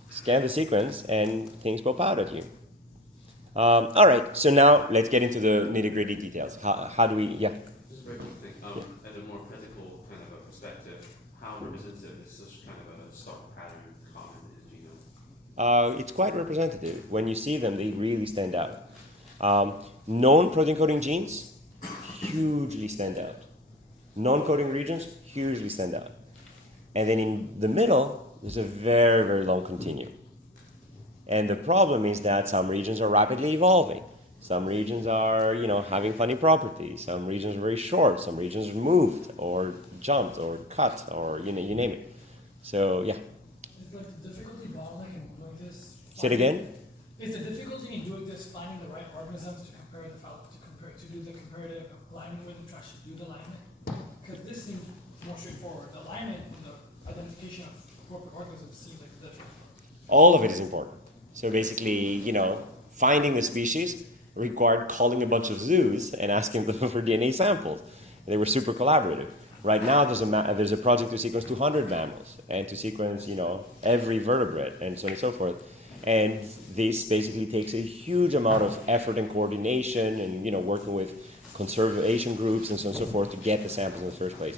scan the sequence and things pop out at you. All right, so now let's get into the nitty-gritty details. How do we, yeah? Just a very quick thing. As a more practical kind of a perspective, how representative is such kind of a stock pattern common in the genome? It's quite representative. When you see them, they really stand out. Known protein coding genes hugely stand out. Non-coding regions hugely stand out. And then in the middle, there's a very, very long continuum. And the problem is that some regions are rapidly evolving. Some regions are, having funny properties. Some regions are very short. Some regions moved or jumped or cut or, you name it. So, yeah. Is the difficulty bottleneck in doing this? Say it again? Is the difficulty in doing this finding the right organisms to to do the comparative alignment with to actually do the alignment? Because this seems more straightforward. The alignment and the identification of appropriate organisms seems like the difficult part. All of it is important. So basically, finding the species required calling a bunch of zoos and asking them for DNA samples. They were super collaborative. Right now, there's a project to sequence 200 mammals and to sequence, every vertebrate and so on and so forth. And this basically takes a huge amount of effort and coordination and, working with conservation groups and so on and so forth to get the samples in the first place.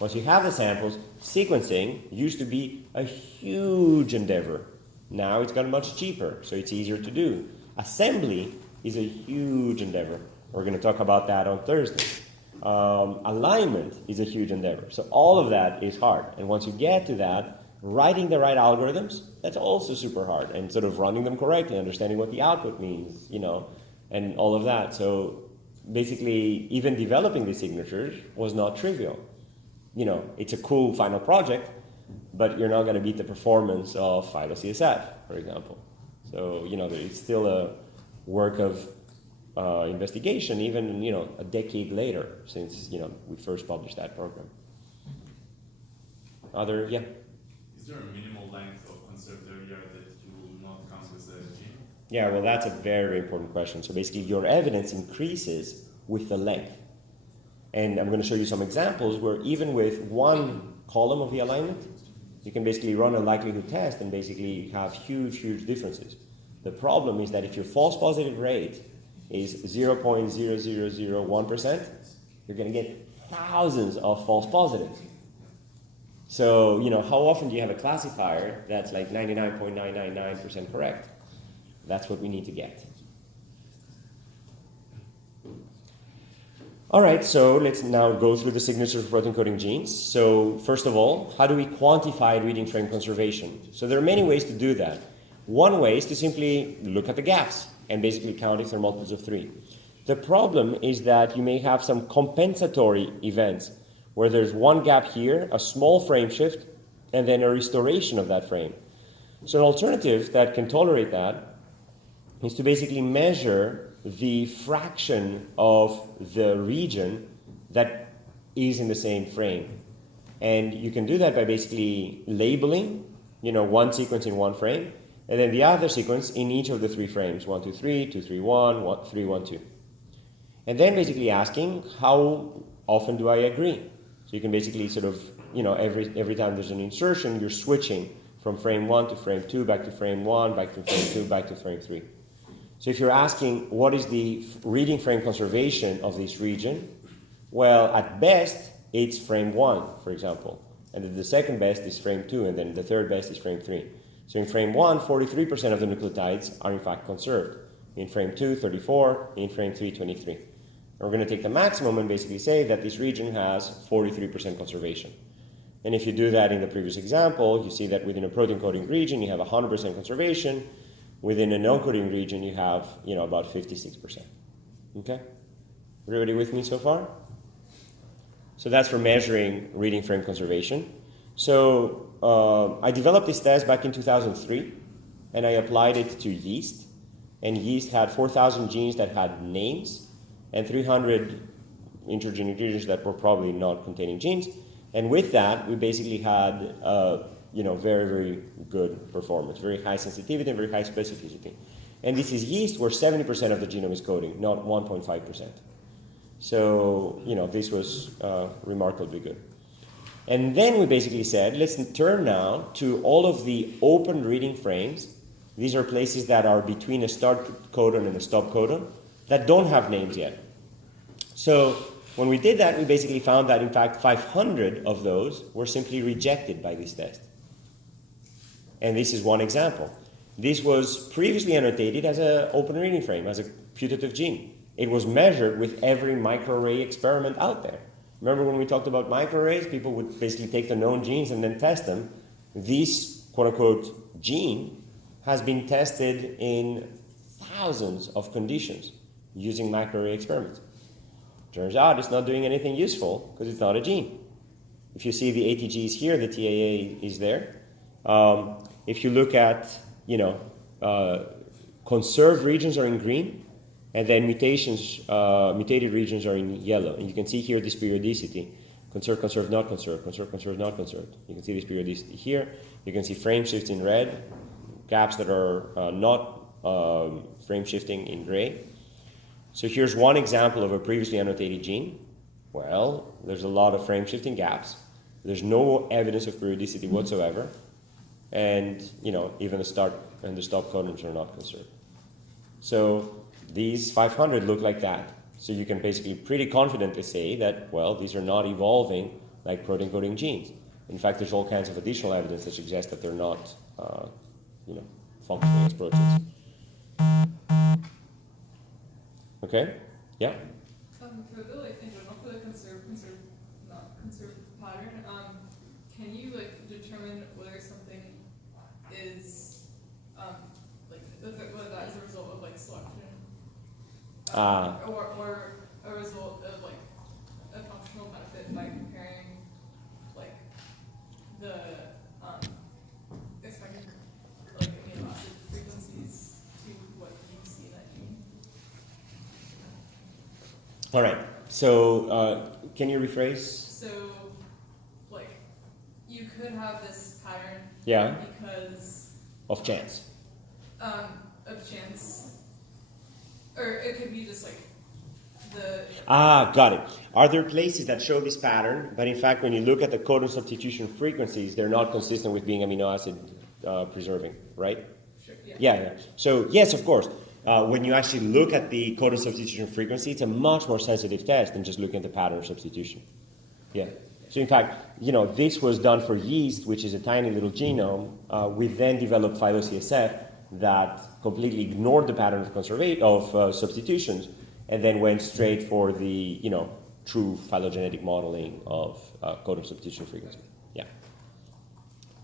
Once you have the samples, sequencing used to be a huge endeavor. Now it's gotten much cheaper, so it's easier to do. Assembly is a huge endeavor. We're going to talk about that on Thursday. Alignment is a huge endeavor. So all of that is hard. And once you get to that, writing the right algorithms, that's also super hard. And sort of running them correctly, understanding what the output means, and all of that. So basically, even developing these signatures was not trivial. It's a cool final project, but you're not going to beat the performance of Phylo-CSF, for example. So, it's still a work of investigation, even, a decade later since, we first published that program. Yeah? Is there a minimal length of conserved area that you will not count as a gene? Yeah, well, that's a very important question. So basically, your evidence increases with the length. And I'm going to show you some examples where even with one column of the alignment, you can basically run a likelihood test and basically have huge, huge differences. The problem is that if your false positive rate is 0.0001%, you're going to get thousands of false positives. So, how often do you have a classifier that's like 99.999% correct? That's what we need to get. All right, so let's now go through the signatures of protein coding genes. So first of all, how do we quantify reading frame conservation? So there are many ways to do that. One way is to simply look at the gaps and basically count if they're multiples of 3. The problem is that you may have some compensatory events where there's one gap here, a small frame shift, and then a restoration of that frame. So an alternative that can tolerate that is to basically measure the fraction of the region that is in the same frame. And you can do that by basically labeling, one sequence in one frame, and then the other sequence in each of the 3 frames, 1, 2, 3, 2, 3, 1, 3, 1, 2. And then basically asking, how often do I agree? So you can basically sort of, every time there's an insertion, you're switching from frame 1 to frame 2, back to frame 1, back to frame 2, back to frame 3. So if you're asking what is the reading frame conservation of this region, well, at best, it's frame 1, for example. And then the second best is frame 2, and then the third best is frame 3. So in frame 1, 43% of the nucleotides are in fact conserved. In frame 2, 34, in frame 3, 23. And we're going to take the maximum and basically say that this region has 43% conservation. And if you do that in the previous example, you see that within a protein coding region, you have 100% conservation. Within a non-coding region, you have, about 56%. Okay? Everybody with me so far? So that's for measuring reading frame conservation. So I developed this test back in 2003, and I applied it to yeast. And yeast had 4,000 genes that had names, and 300 intergenic regions that were probably not containing genes. And with that, we basically had very, very good performance, very high sensitivity and very high specificity. And this is yeast where 70% of the genome is coding, not 1.5%. So, this was remarkably good. And then we basically said, let's turn now to all of the open reading frames. These are places that are between a start codon and a stop codon that don't have names yet. So when we did that, we basically found that, in fact, 500 of those were simply rejected by this test. And this is one example. This was previously annotated as an open reading frame, as a putative gene. It was measured with every microarray experiment out there. Remember when we talked about microarrays, people would basically take the known genes and then test them. This quote-unquote gene has been tested in thousands of conditions using microarray experiments. Turns out it's not doing anything useful because it's not a gene. If you see the ATGs here, the TAA is there. If you look at, conserved regions are in green, and then mutated regions are in yellow. And you can see here this periodicity. Conserved, conserved, not conserved, conserved, conserved, not conserved. You can see this periodicity here. You can see frame shifts in red, gaps that are not frame shifting in gray. So here's one example of a previously annotated gene. Well, there's a lot of frame shifting gaps. There's no evidence of periodicity whatsoever. And, even the start and the stop codons are not conserved. So these 500 look like that. So you can basically pretty confidently say that, well, these are not evolving like protein coding genes. In fact, there's all kinds of additional evidence that suggests that they're not, functioning as proteins. Okay? Yeah? For the, like, in general, for the not conserved pattern, can you, like, determine whether something is, whether that is a result of, like, selection? Or a result of, like, a functional benefit by comparing, like, the, expected, like, amino acid frequencies to what you see in that gene? All right. So can you rephrase? So, like, you could have this pattern. Yeah. Because Of chance. of chance, or it could be just like the. Got it. Are there places that show this pattern, but in fact, when you look at the codon substitution frequencies, they're not consistent with being amino acid preserving, right? Sure. Yeah. Yeah. So yes, of course. When you actually look at the codon substitution frequency, it's a much more sensitive test than just looking at the pattern of substitution. Yeah. So in fact, this was done for yeast, which is a tiny little genome. We then developed Phylo-SCFGs that completely ignored the pattern of substitutions, and then went straight for the true phylogenetic modeling of codon substitution frequency. Yeah.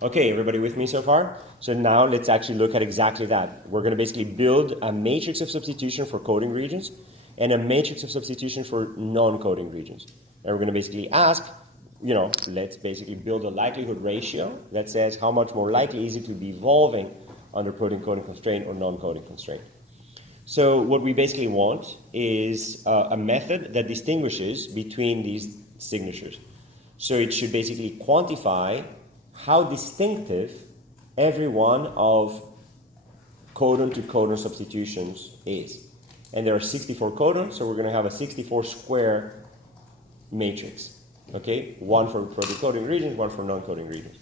Okay, everybody with me so far? So now let's actually look at exactly that. We're going to basically build a matrix of substitution for coding regions and a matrix of substitution for non-coding regions. And we're going to basically ask, let's basically build a likelihood ratio that says how much more likely is it to be evolving under protein coding constraint or non-coding constraint. So what we basically want is a method that distinguishes between these signatures. So it should basically quantify how distinctive every one of codon to codon substitutions is. And there are 64 codons, so we're going to have a 64 square matrix. Okay, one for protein coding regions, one for non-coding regions.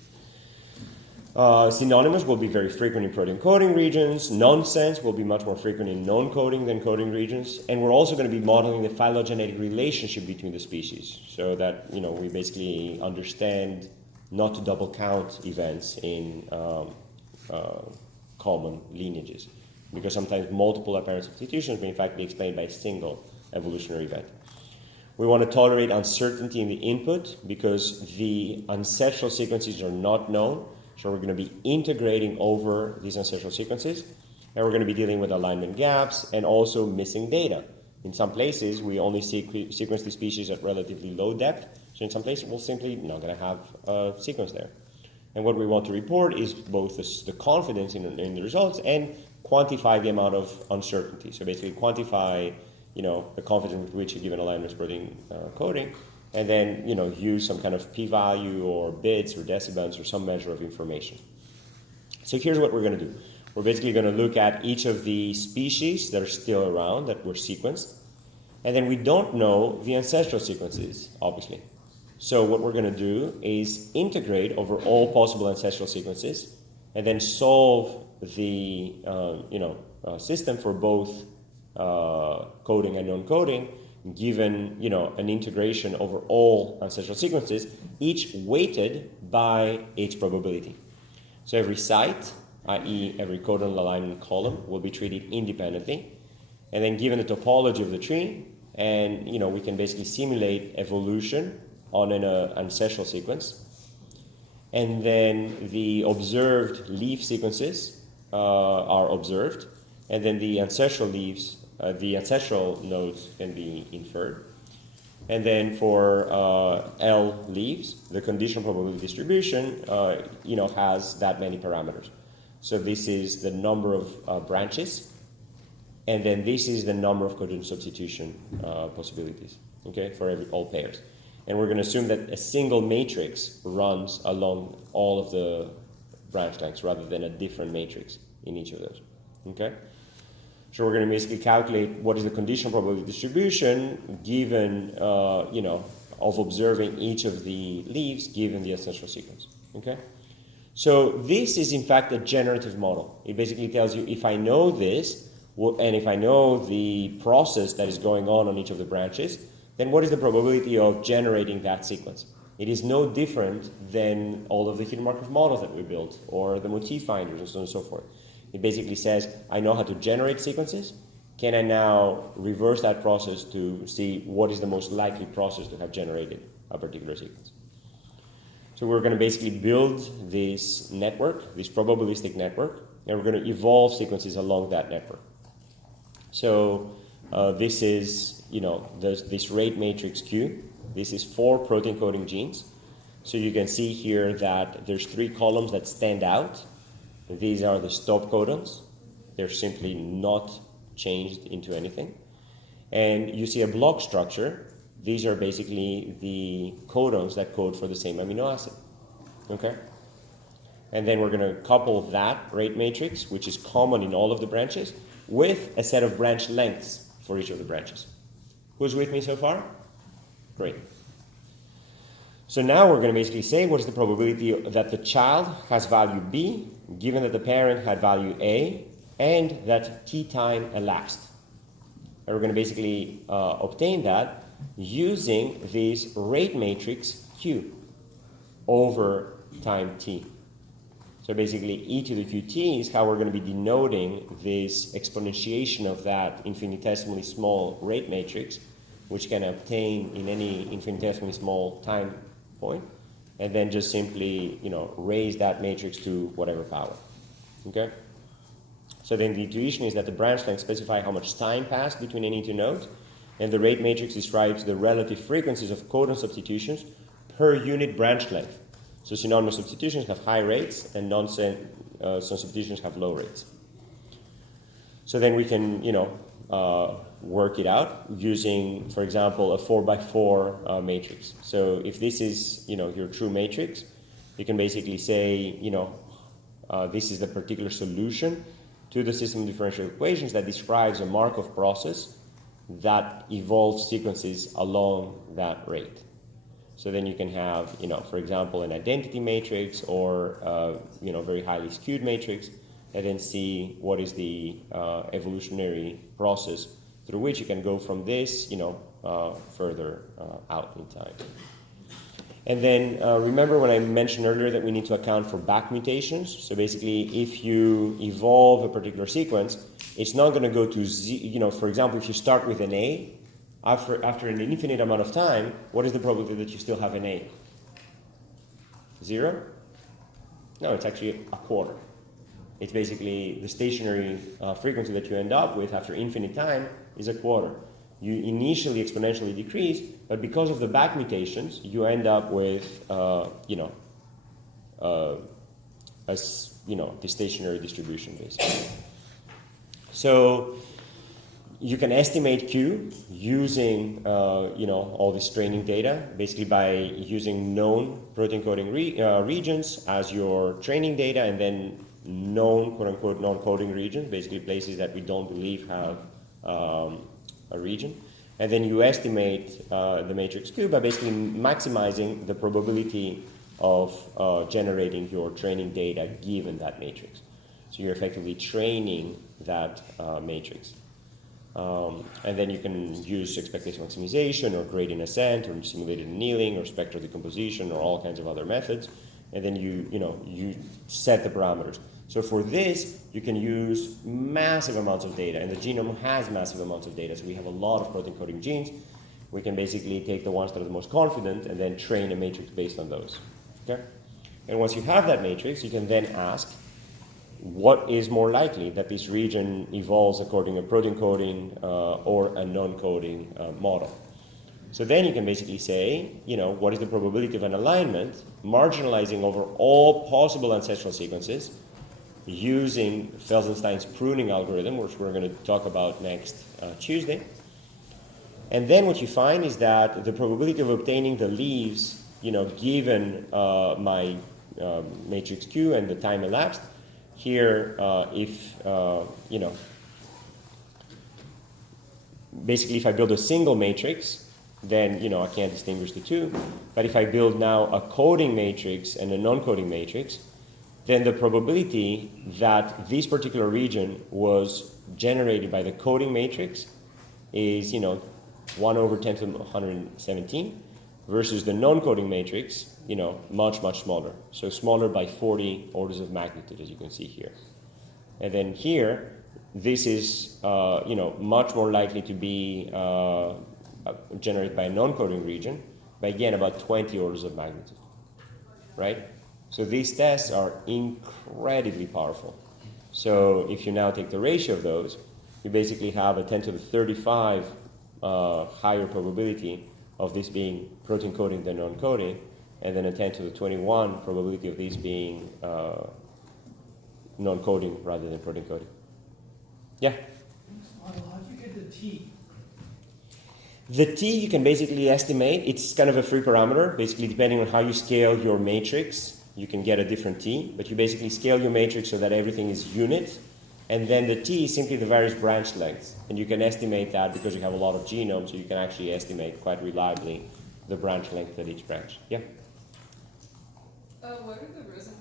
Synonymous will be very frequent in protein coding regions. Nonsense will be much more frequent in non-coding than coding regions. And we're also going to be modeling the phylogenetic relationship between the species, so that we basically understand not to double count events in common lineages, because sometimes multiple apparent substitutions may in fact be explained by a single evolutionary event. We want to tolerate uncertainty in the input because the ancestral sequences are not known. So we're going to be integrating over these ancestral sequences, and we're going to be dealing with alignment gaps and also missing data. In some places, we only sequence the species at relatively low depth. So in some places, we're simply not going to have a sequence there. And what we want to report is both the confidence in the results and quantify the amount of uncertainty. So basically quantify the confidence with which a given alignment is protein coding, and then use some kind of p-value or bits or decibels or some measure of information. So here's what we're going to do. We're basically going to look at each of the species that are still around that were sequenced, and then we don't know the ancestral sequences, obviously. So what we're going to do is integrate over all possible ancestral sequences, and then solve the system for both coding and non-coding, given an integration over all ancestral sequences, each weighted by its probability. So every site, i.e. every codon alignment column, will be treated independently, and then given the topology of the tree, and we can basically simulate evolution on an ancestral sequence, and then the observed leaf sequences are observed, and then the ancestral leaves, the ancestral nodes can be inferred. And then for L leaves, the conditional probability distribution, has that many parameters. So this is the number of branches, and then this is the number of codon substitution possibilities, okay, for all pairs. And we're going to assume that a single matrix runs along all of the branch lengths rather than a different matrix in each of those, okay? So we're going to basically calculate what is the conditional probability distribution given, of observing each of the leaves given the ancestral sequence, okay? So this is in fact a generative model. It basically tells you if I know this, and if I know the process that is going on each of the branches, then what is the probability of generating that sequence? it is no different than all of the hidden Markov models that we built, or the motif finders, and so on and so forth. It basically says, I know how to generate sequences. Can I now reverse that process to see what is the most likely process to have generated a particular sequence? So we're going to basically build this network, this probabilistic network, and we're going to evolve sequences along that network. So this is, this rate matrix Q. This is 4 protein coding genes. So you can see here that there's 3 columns that stand out. These are the stop codons. They're simply not changed into anything. And you see a block structure. These are basically the codons that code for the same amino acid. Okay? And then we're going to couple that rate matrix, which is common in all of the branches, with a set of branch lengths for each of the branches. Who's with me so far? Great. So now we're going to basically say what is the probability that the child has value B, given that the parent had value A, and that t time elapsed. And we're going to basically obtain that using this rate matrix Q over time t. So basically e to the qt is how we're going to be denoting this exponentiation of that infinitesimally small rate matrix, which can obtain in any infinitesimally small time point, and then just simply, raise that matrix to whatever power. Okay? So then the intuition is that the branch length specify how much time passed between any two nodes, and the rate matrix describes the relative frequencies of codon substitutions per unit branch length. So synonymous substitutions have high rates, and non-substitutions have low rates. So then we can, work it out using, for example, a 4x4 matrix. So if this is, your true matrix, you can basically say, this is the particular solution to the system of differential equations that describes a Markov process that evolves sequences along that rate. So then you can have, for example, an identity matrix or, very highly skewed matrix, and then see what is the evolutionary process through which you can go from this, further out in time. And then remember when I mentioned earlier that we need to account for back mutations. So basically, if you evolve a particular sequence, it's not going to go to Z. For example, if you start with an A, after an infinite amount of time, what is the probability that you still have an A? 0? No, it's actually a quarter. It's basically the stationary frequency that you end up with after infinite time is a quarter. You initially exponentially decrease, but because of the back mutations, you end up with, the stationary distribution basically. So you can estimate Q using, all this training data, basically by using known protein coding regions as your training data, and then known, quote-unquote, non-coding regions, basically places that we don't believe have a region. And then you estimate the matrix Q by basically maximizing the probability of generating your training data given that matrix. So you're effectively training that matrix. And then you can use expectation maximization or gradient ascent or simulated annealing or spectral decomposition or all kinds of other methods. And then you set the parameters. So for this, you can use massive amounts of data, and the genome has massive amounts of data. So we have a lot of protein coding genes. We can basically take the ones that are the most confident and then train a matrix based on those. Okay? And once you have that matrix, you can then ask, what is more likely that this region evolves according to protein coding or a non-coding model? So then you can basically say, what is the probability of an alignment marginalizing over all possible ancestral sequences using Felsenstein's pruning algorithm, which we're going to talk about next Tuesday. And then what you find is that the probability of obtaining the leaves, given my matrix Q and the time elapsed, here, basically if I build a single matrix, then, I can't distinguish the two. But if I build now a coding matrix and a non-coding matrix, then the probability that this particular region was generated by the coding matrix is, 1 over 10 to the 117. versus the non-coding matrix, much, much smaller. So smaller by 40 orders of magnitude, as you can see here. And then here, this is, much more likely to be generated by a non-coding region, by again about 20 orders of magnitude, right? So these tests are incredibly powerful. So if you now take the ratio of those, you basically have a 10 to the 35 higher probability of this being protein coding than non-coding, and then a 10 to the 21 probability of these being non-coding rather than protein coding. Yeah? How do you get the T? The T you can basically estimate. It's kind of a free parameter. Basically, depending on how you scale your matrix, you can get a different T. But you basically scale your matrix so that everything is unit. And then the T is simply the various branch lengths. And you can estimate that because you have a lot of genomes, so you can actually estimate quite reliably the branch length at each branch. Yeah? What do you say the rows and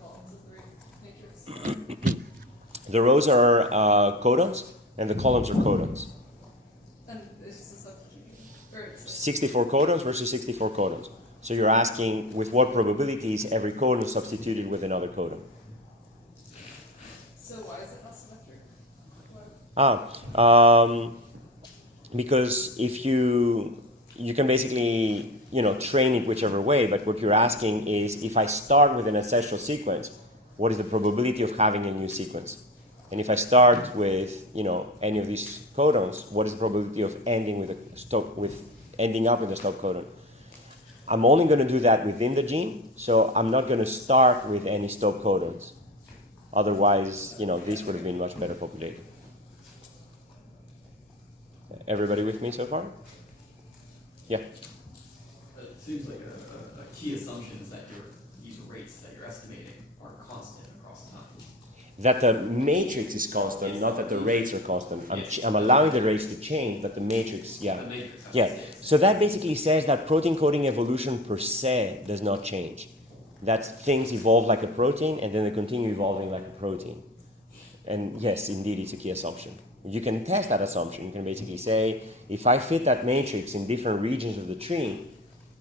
columns of the matrix? The rows are codons, and the columns are codons. And it's just a substitution? Or it's 64 codons versus 64 codons. So you're asking with what probabilities every codon is substituted with another codon. So why is it not symmetric? Because if you can basically train it whichever way, but what you're asking is if I start with an ancestral sequence, what is the probability of having a new sequence? And if I start with any of these codons, what is the probability of ending ending up with a stop codon? I'm only going to do that within the gene, so I'm not going to start with any stop codons. Otherwise, this would have been much better populated. Everybody with me so far? Yeah. It seems like a key assumption is that these rates that you're estimating are constant across time. That the matrix is constant, not that the rates are constant. I'm allowing the rates to change, but the matrix, yeah. The matrix Yeah. So that basically says that protein coding evolution per se does not change. That things evolve like a protein and then they continue evolving like a protein. And yes, indeed, it's a key assumption. You can test that assumption. You can basically say, if I fit that matrix in different regions of the tree,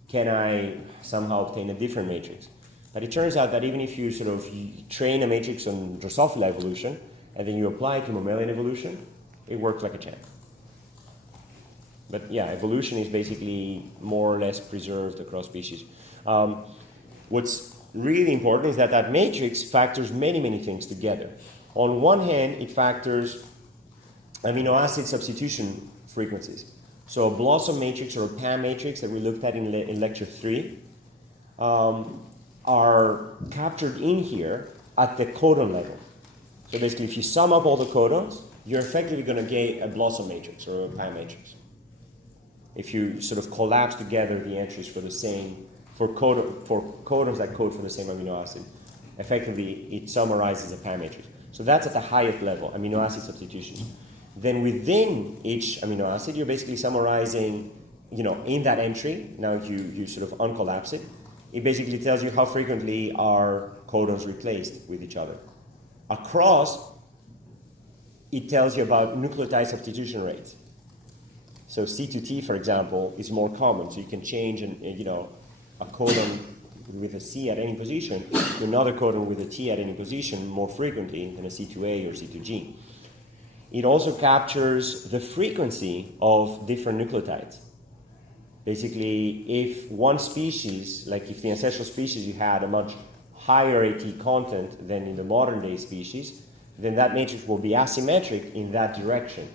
can I somehow obtain a different matrix? But it turns out that even if you train a matrix on Drosophila evolution, and then you apply it to mammalian evolution, it works like a champ. But yeah, evolution is basically more or less preserved across species. What's really important is that matrix factors many, many things together. On one hand, it factors amino acid substitution frequencies. So a blossom matrix or a PAM matrix that we looked at in lecture 3 are captured in here at the codon level. So basically, if you sum up all the codons, you're effectively going to get a blossom matrix or a PAM matrix. If you collapse together the entries for codons that code for the same amino acid, effectively it summarizes a PAM matrix. So that's at the highest level, amino acid substitution. Then within each amino acid, you're basically summarizing, in that entry. Now you uncollapse it. It basically tells you how frequently are codons replaced with each other. Across, it tells you about nucleotide substitution rates. So C to T, for example, is more common. So you can change a codon with a C at any position to another codon with a T at any position more frequently than a C to A or C to G. It also captures the frequency of different nucleotides. Basically, if one species, like if the ancestral species you had a much higher AT content than in the modern day species, then that matrix will be asymmetric in that direction.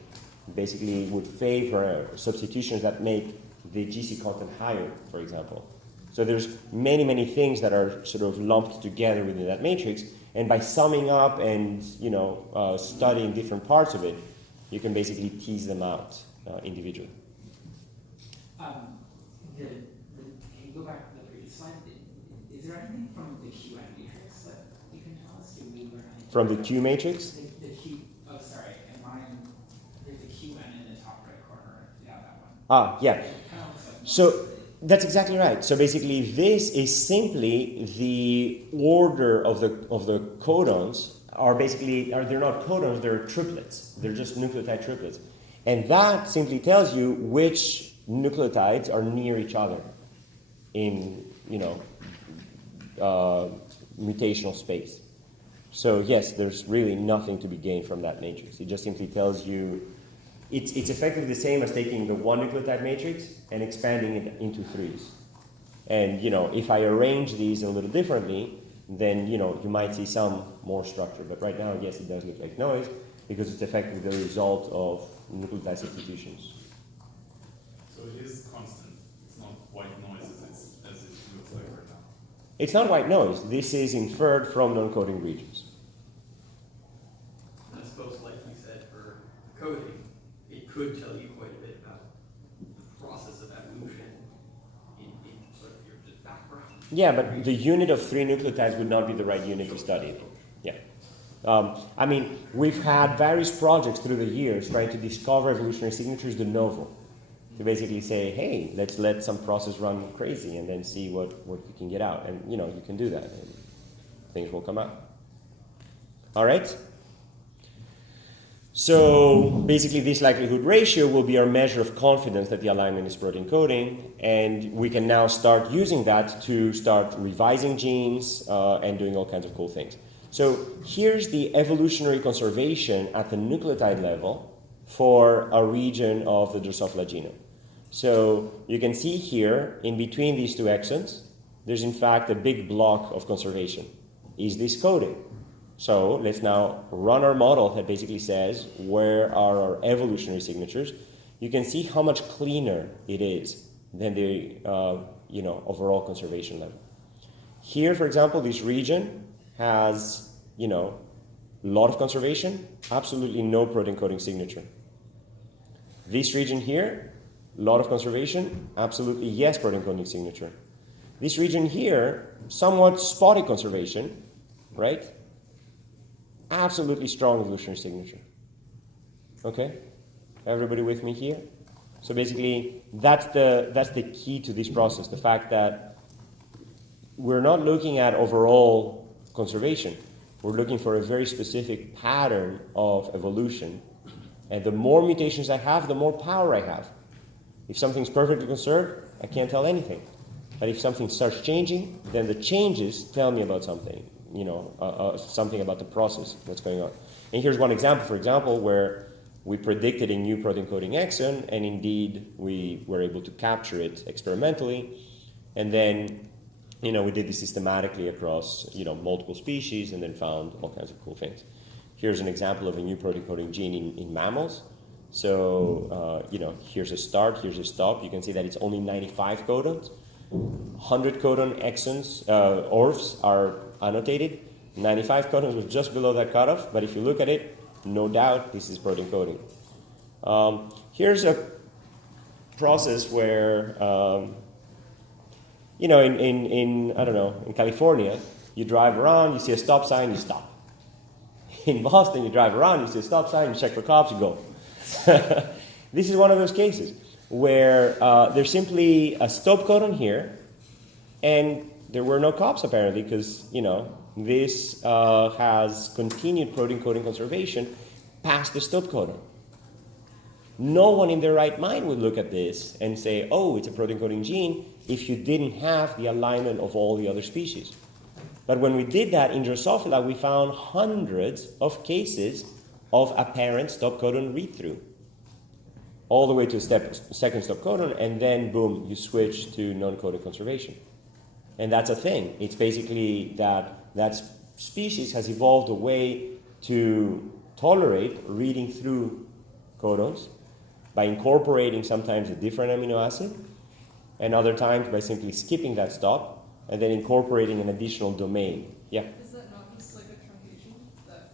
Basically, it would favor substitutions that make the GC content higher, for example. So there's many, many things that are lumped together within that matrix, and by summing up and studying different parts of it, you can basically tease them out individually. Can you go back to the previous slide? Is there anything from the QN matrix that you can tell us? Did we learn anything From the Q matrix? The Q. Oh, sorry. And mine. There's a QN in the top right corner. Yeah, that one. Ah, yeah. It kind of looks like So that's exactly right. So basically, this is simply the order of the codons. They're not codons, they're triplets. They're just nucleotide triplets. And that simply tells you which nucleotides are near each other. in, mutational space. So yes, there's really nothing to be gained from that matrix. It just simply tells you, it's effectively the same as taking the one nucleotide matrix and expanding it into threes. And if I arrange these a little differently, then you might see some more structure. But right now, yes, it does look like noise because it's effectively the result of nucleotide substitutions. So it is constant. It's not white noise as it looks like right now. It's not white noise. This is inferred from non-coding regions. I suppose, like you said, for coding, it could tell you quite a bit about the process of evolution in sort of your just background. Yeah, but the unit of 3 nucleotides would not be the right unit to study. Yeah. I mean, we've had various projects through the years trying to discover evolutionary signatures de novo. To basically say, hey, let's let some process run crazy and then see what you can get out. And you can do that and things will come out. All right? So basically this likelihood ratio will be our measure of confidence that the alignment is protein coding, and we can now start using that to start revising genes and doing all kinds of cool things. So here's the evolutionary conservation at the nucleotide level for a region of the Drosophila genome. So you can see here, in between these two exons, there's in fact a big block of conservation. Is this coding? So let's now run our model that basically says where are our evolutionary signatures. You can see how much cleaner it is than the overall conservation level. Here, for example, this region has a lot of conservation, absolutely no protein coding signature. This region here, a lot of conservation, absolutely yes protein coding signature. This region here, somewhat spotty conservation, right? Absolutely strong evolutionary signature. Okay? Everybody with me here? So basically, that's the key to this process, the fact that we're not looking at overall conservation. We're looking for a very specific pattern of evolution. And the more mutations I have, the more power I have. If something's perfectly conserved, I can't tell anything. But if something starts changing, then the changes tell me about something, something about the process that's going on. And here's one example, for example, where we predicted a new protein coding exon, and indeed we were able to capture it experimentally. And then, we did this systematically across, multiple species, and then found all kinds of cool things. Here's an example of a new protein coding gene in mammals. So, here's a start, here's a stop. You can see that it's only 95 codons. 100 codon exons, ORFs are annotated. 95 codons was just below that cutoff, but if you look at it, no doubt this is protein coding. Here's a process where, in California, you drive around, you see a stop sign, you stop. In Boston, you drive around, you see a stop sign, you check for cops, you go. This is one of those cases where there's simply a stop codon here, and there were no cops apparently because, this has continued protein coding conservation past the stop codon. No one in their right mind would look at this and say, oh, it's a protein coding gene if you didn't have the alignment of all the other species. But when we did that in Drosophila, we found hundreds of cases of apparent stop codon read-through, all the way to second stop codon, and then boom, you switch to non-coded conservation. And that's a thing. It's basically that species has evolved a way to tolerate reading through codons by incorporating sometimes a different amino acid, and other times by simply skipping that stop and then incorporating an additional domain. Yeah? Is that not just like a truncation? That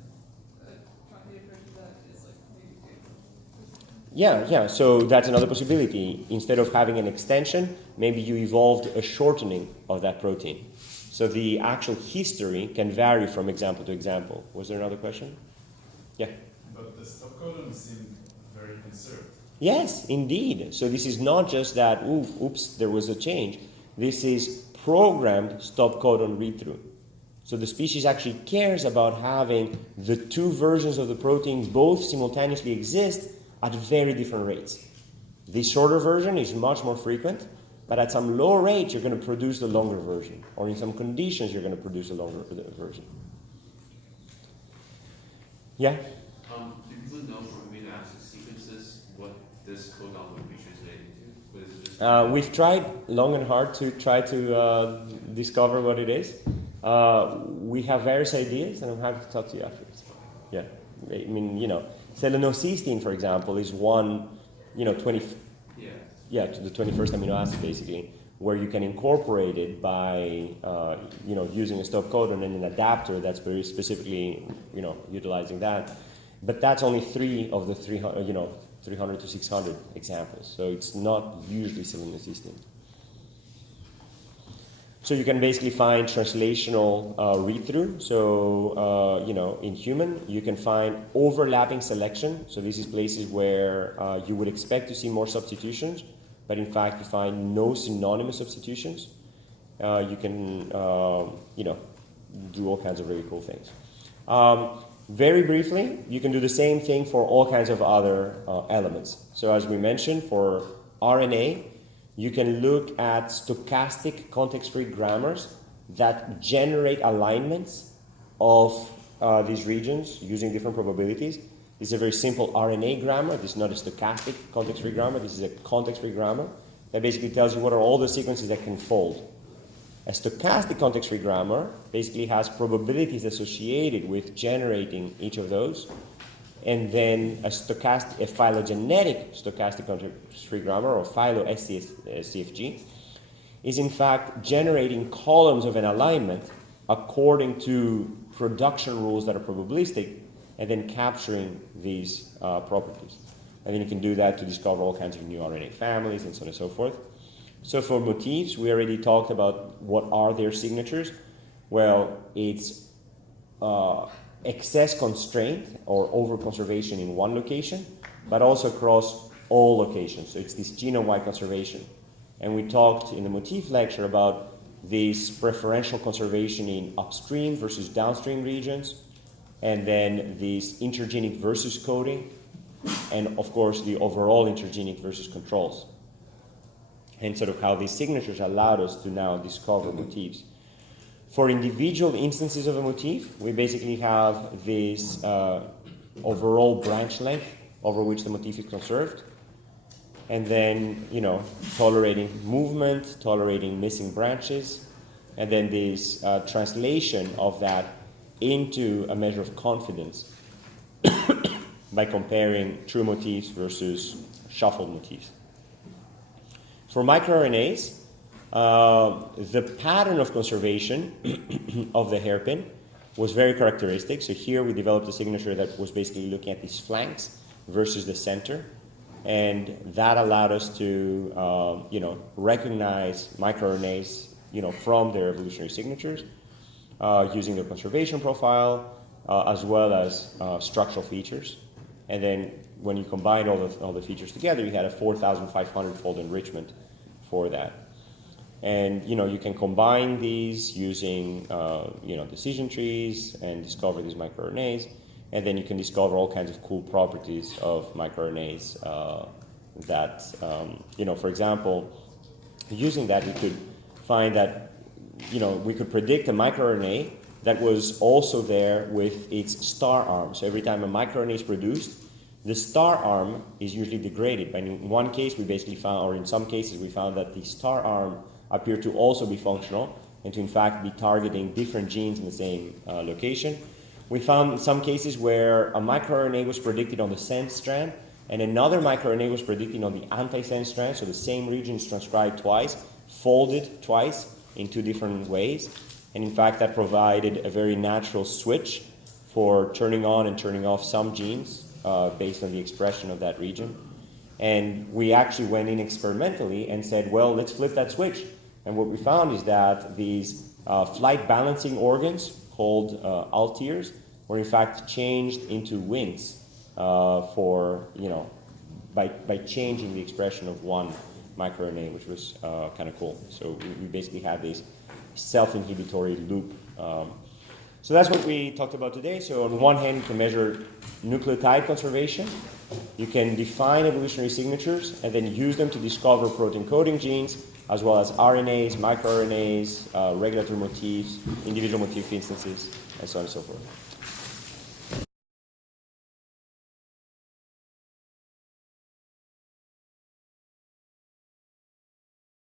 truncated version that is like maybe favorable? Yeah. So that's another possibility. Instead of having an extension, maybe you evolved a shortening of that protein. So the actual history can vary from example to example. Was there another question? Yeah. But the stop codon seemed very conserved. Yes, indeed. So this is not just that, oops, there was a change. This is programmed stop codon read-through. So the species actually cares about having the two versions of the protein both simultaneously exist at very different rates. The shorter version is much more frequent, but at some low rate, you're going to produce the longer version, or in some conditions, you're going to produce a longer version. Yeah? Do people know from amino acid sequences what this codon would be translated to? What is it just We've tried long and hard to try to discover what it is. We have various ideas, and I'm happy to talk to you afterwards. Yeah, I mean, selenocysteine, for example, is one, 20. Yeah, to the 21st amino acid, basically, where you can incorporate it by, using a stop codon and an adapter that's very specifically, utilizing that. But that's only 3 of the 300 to 600 examples. So it's not usually selenocysteine. So you can basically find translational read-through. So, in human, you can find overlapping selection. So this is places where you would expect to see more substitutions, but in fact you find no synonymous substitutions. You can, do all kinds of really cool things. Very briefly, you can do the same thing for all kinds of other elements. So as we mentioned, for RNA, you can look at stochastic context-free grammars that generate alignments of these regions using different probabilities. This is a very simple RNA grammar. This is not a stochastic context-free grammar. This is a context-free grammar that basically tells you what are all the sequences that can fold. A stochastic context-free grammar basically has probabilities associated with generating each of those. And then a phylogenetic stochastic context-free grammar, or Phylo-SCFG, is in fact generating columns of an alignment according to production rules that are probabilistic, and then capturing these properties. And then you can do that to discover all kinds of new RNA families and so on and so forth. So for motifs, we already talked about what are their signatures. Well, it's excess constraint or overconservation in one location, but also across all locations. So it's this genome-wide conservation. And we talked in the motif lecture about this preferential conservation in upstream versus downstream regions, and then this intergenic versus coding, and of course the overall intergenic versus controls. And sort of how these signatures allowed us to now discover motifs. For individual instances of a motif, we basically have this overall branch length over which the motif is conserved, and then, tolerating movement, tolerating missing branches, and then this translation of that into a measure of confidence by comparing true motifs versus shuffled motifs. For microRNAs, the pattern of conservation of the hairpin was very characteristic. So here we developed a signature that was basically looking at these flanks versus the center, and that allowed us to, recognize microRNAs, from their evolutionary signatures, using their conservation profile, as well as structural features. And then when you combine all the features together, you had a 4,500-fold enrichment for that. And you can combine these using decision trees and discover these microRNAs, and then you can discover all kinds of cool properties of microRNAs that, for example, using that we could find that we could predict a microRNA that was also there with its star arm. So every time a microRNA is produced, the star arm is usually degraded. But in one case, we basically found, or in some cases, we found that the star arm appeared to also be functional and to in fact be targeting different genes in the same location. We found some cases where a microRNA was predicted on the sense strand and another microRNA was predicted on the antisense strand, so the same region is transcribed twice, folded twice in two different ways. And in fact, that provided a very natural switch for turning on and turning off some genes based on the expression of that region. And we actually went in experimentally and said, well, let's flip that switch. And what we found is that these flight balancing organs called altiers were in fact changed into wings by changing the expression of one microRNA, which was kind of cool. So we basically had this self-inhibitory loop. So that's what we talked about today. So on one hand, you can measure nucleotide conservation You can define evolutionary signatures and then use them to discover protein coding genes, as well as RNAs, microRNAs, regulatory motifs, individual motif instances, and so on and so forth.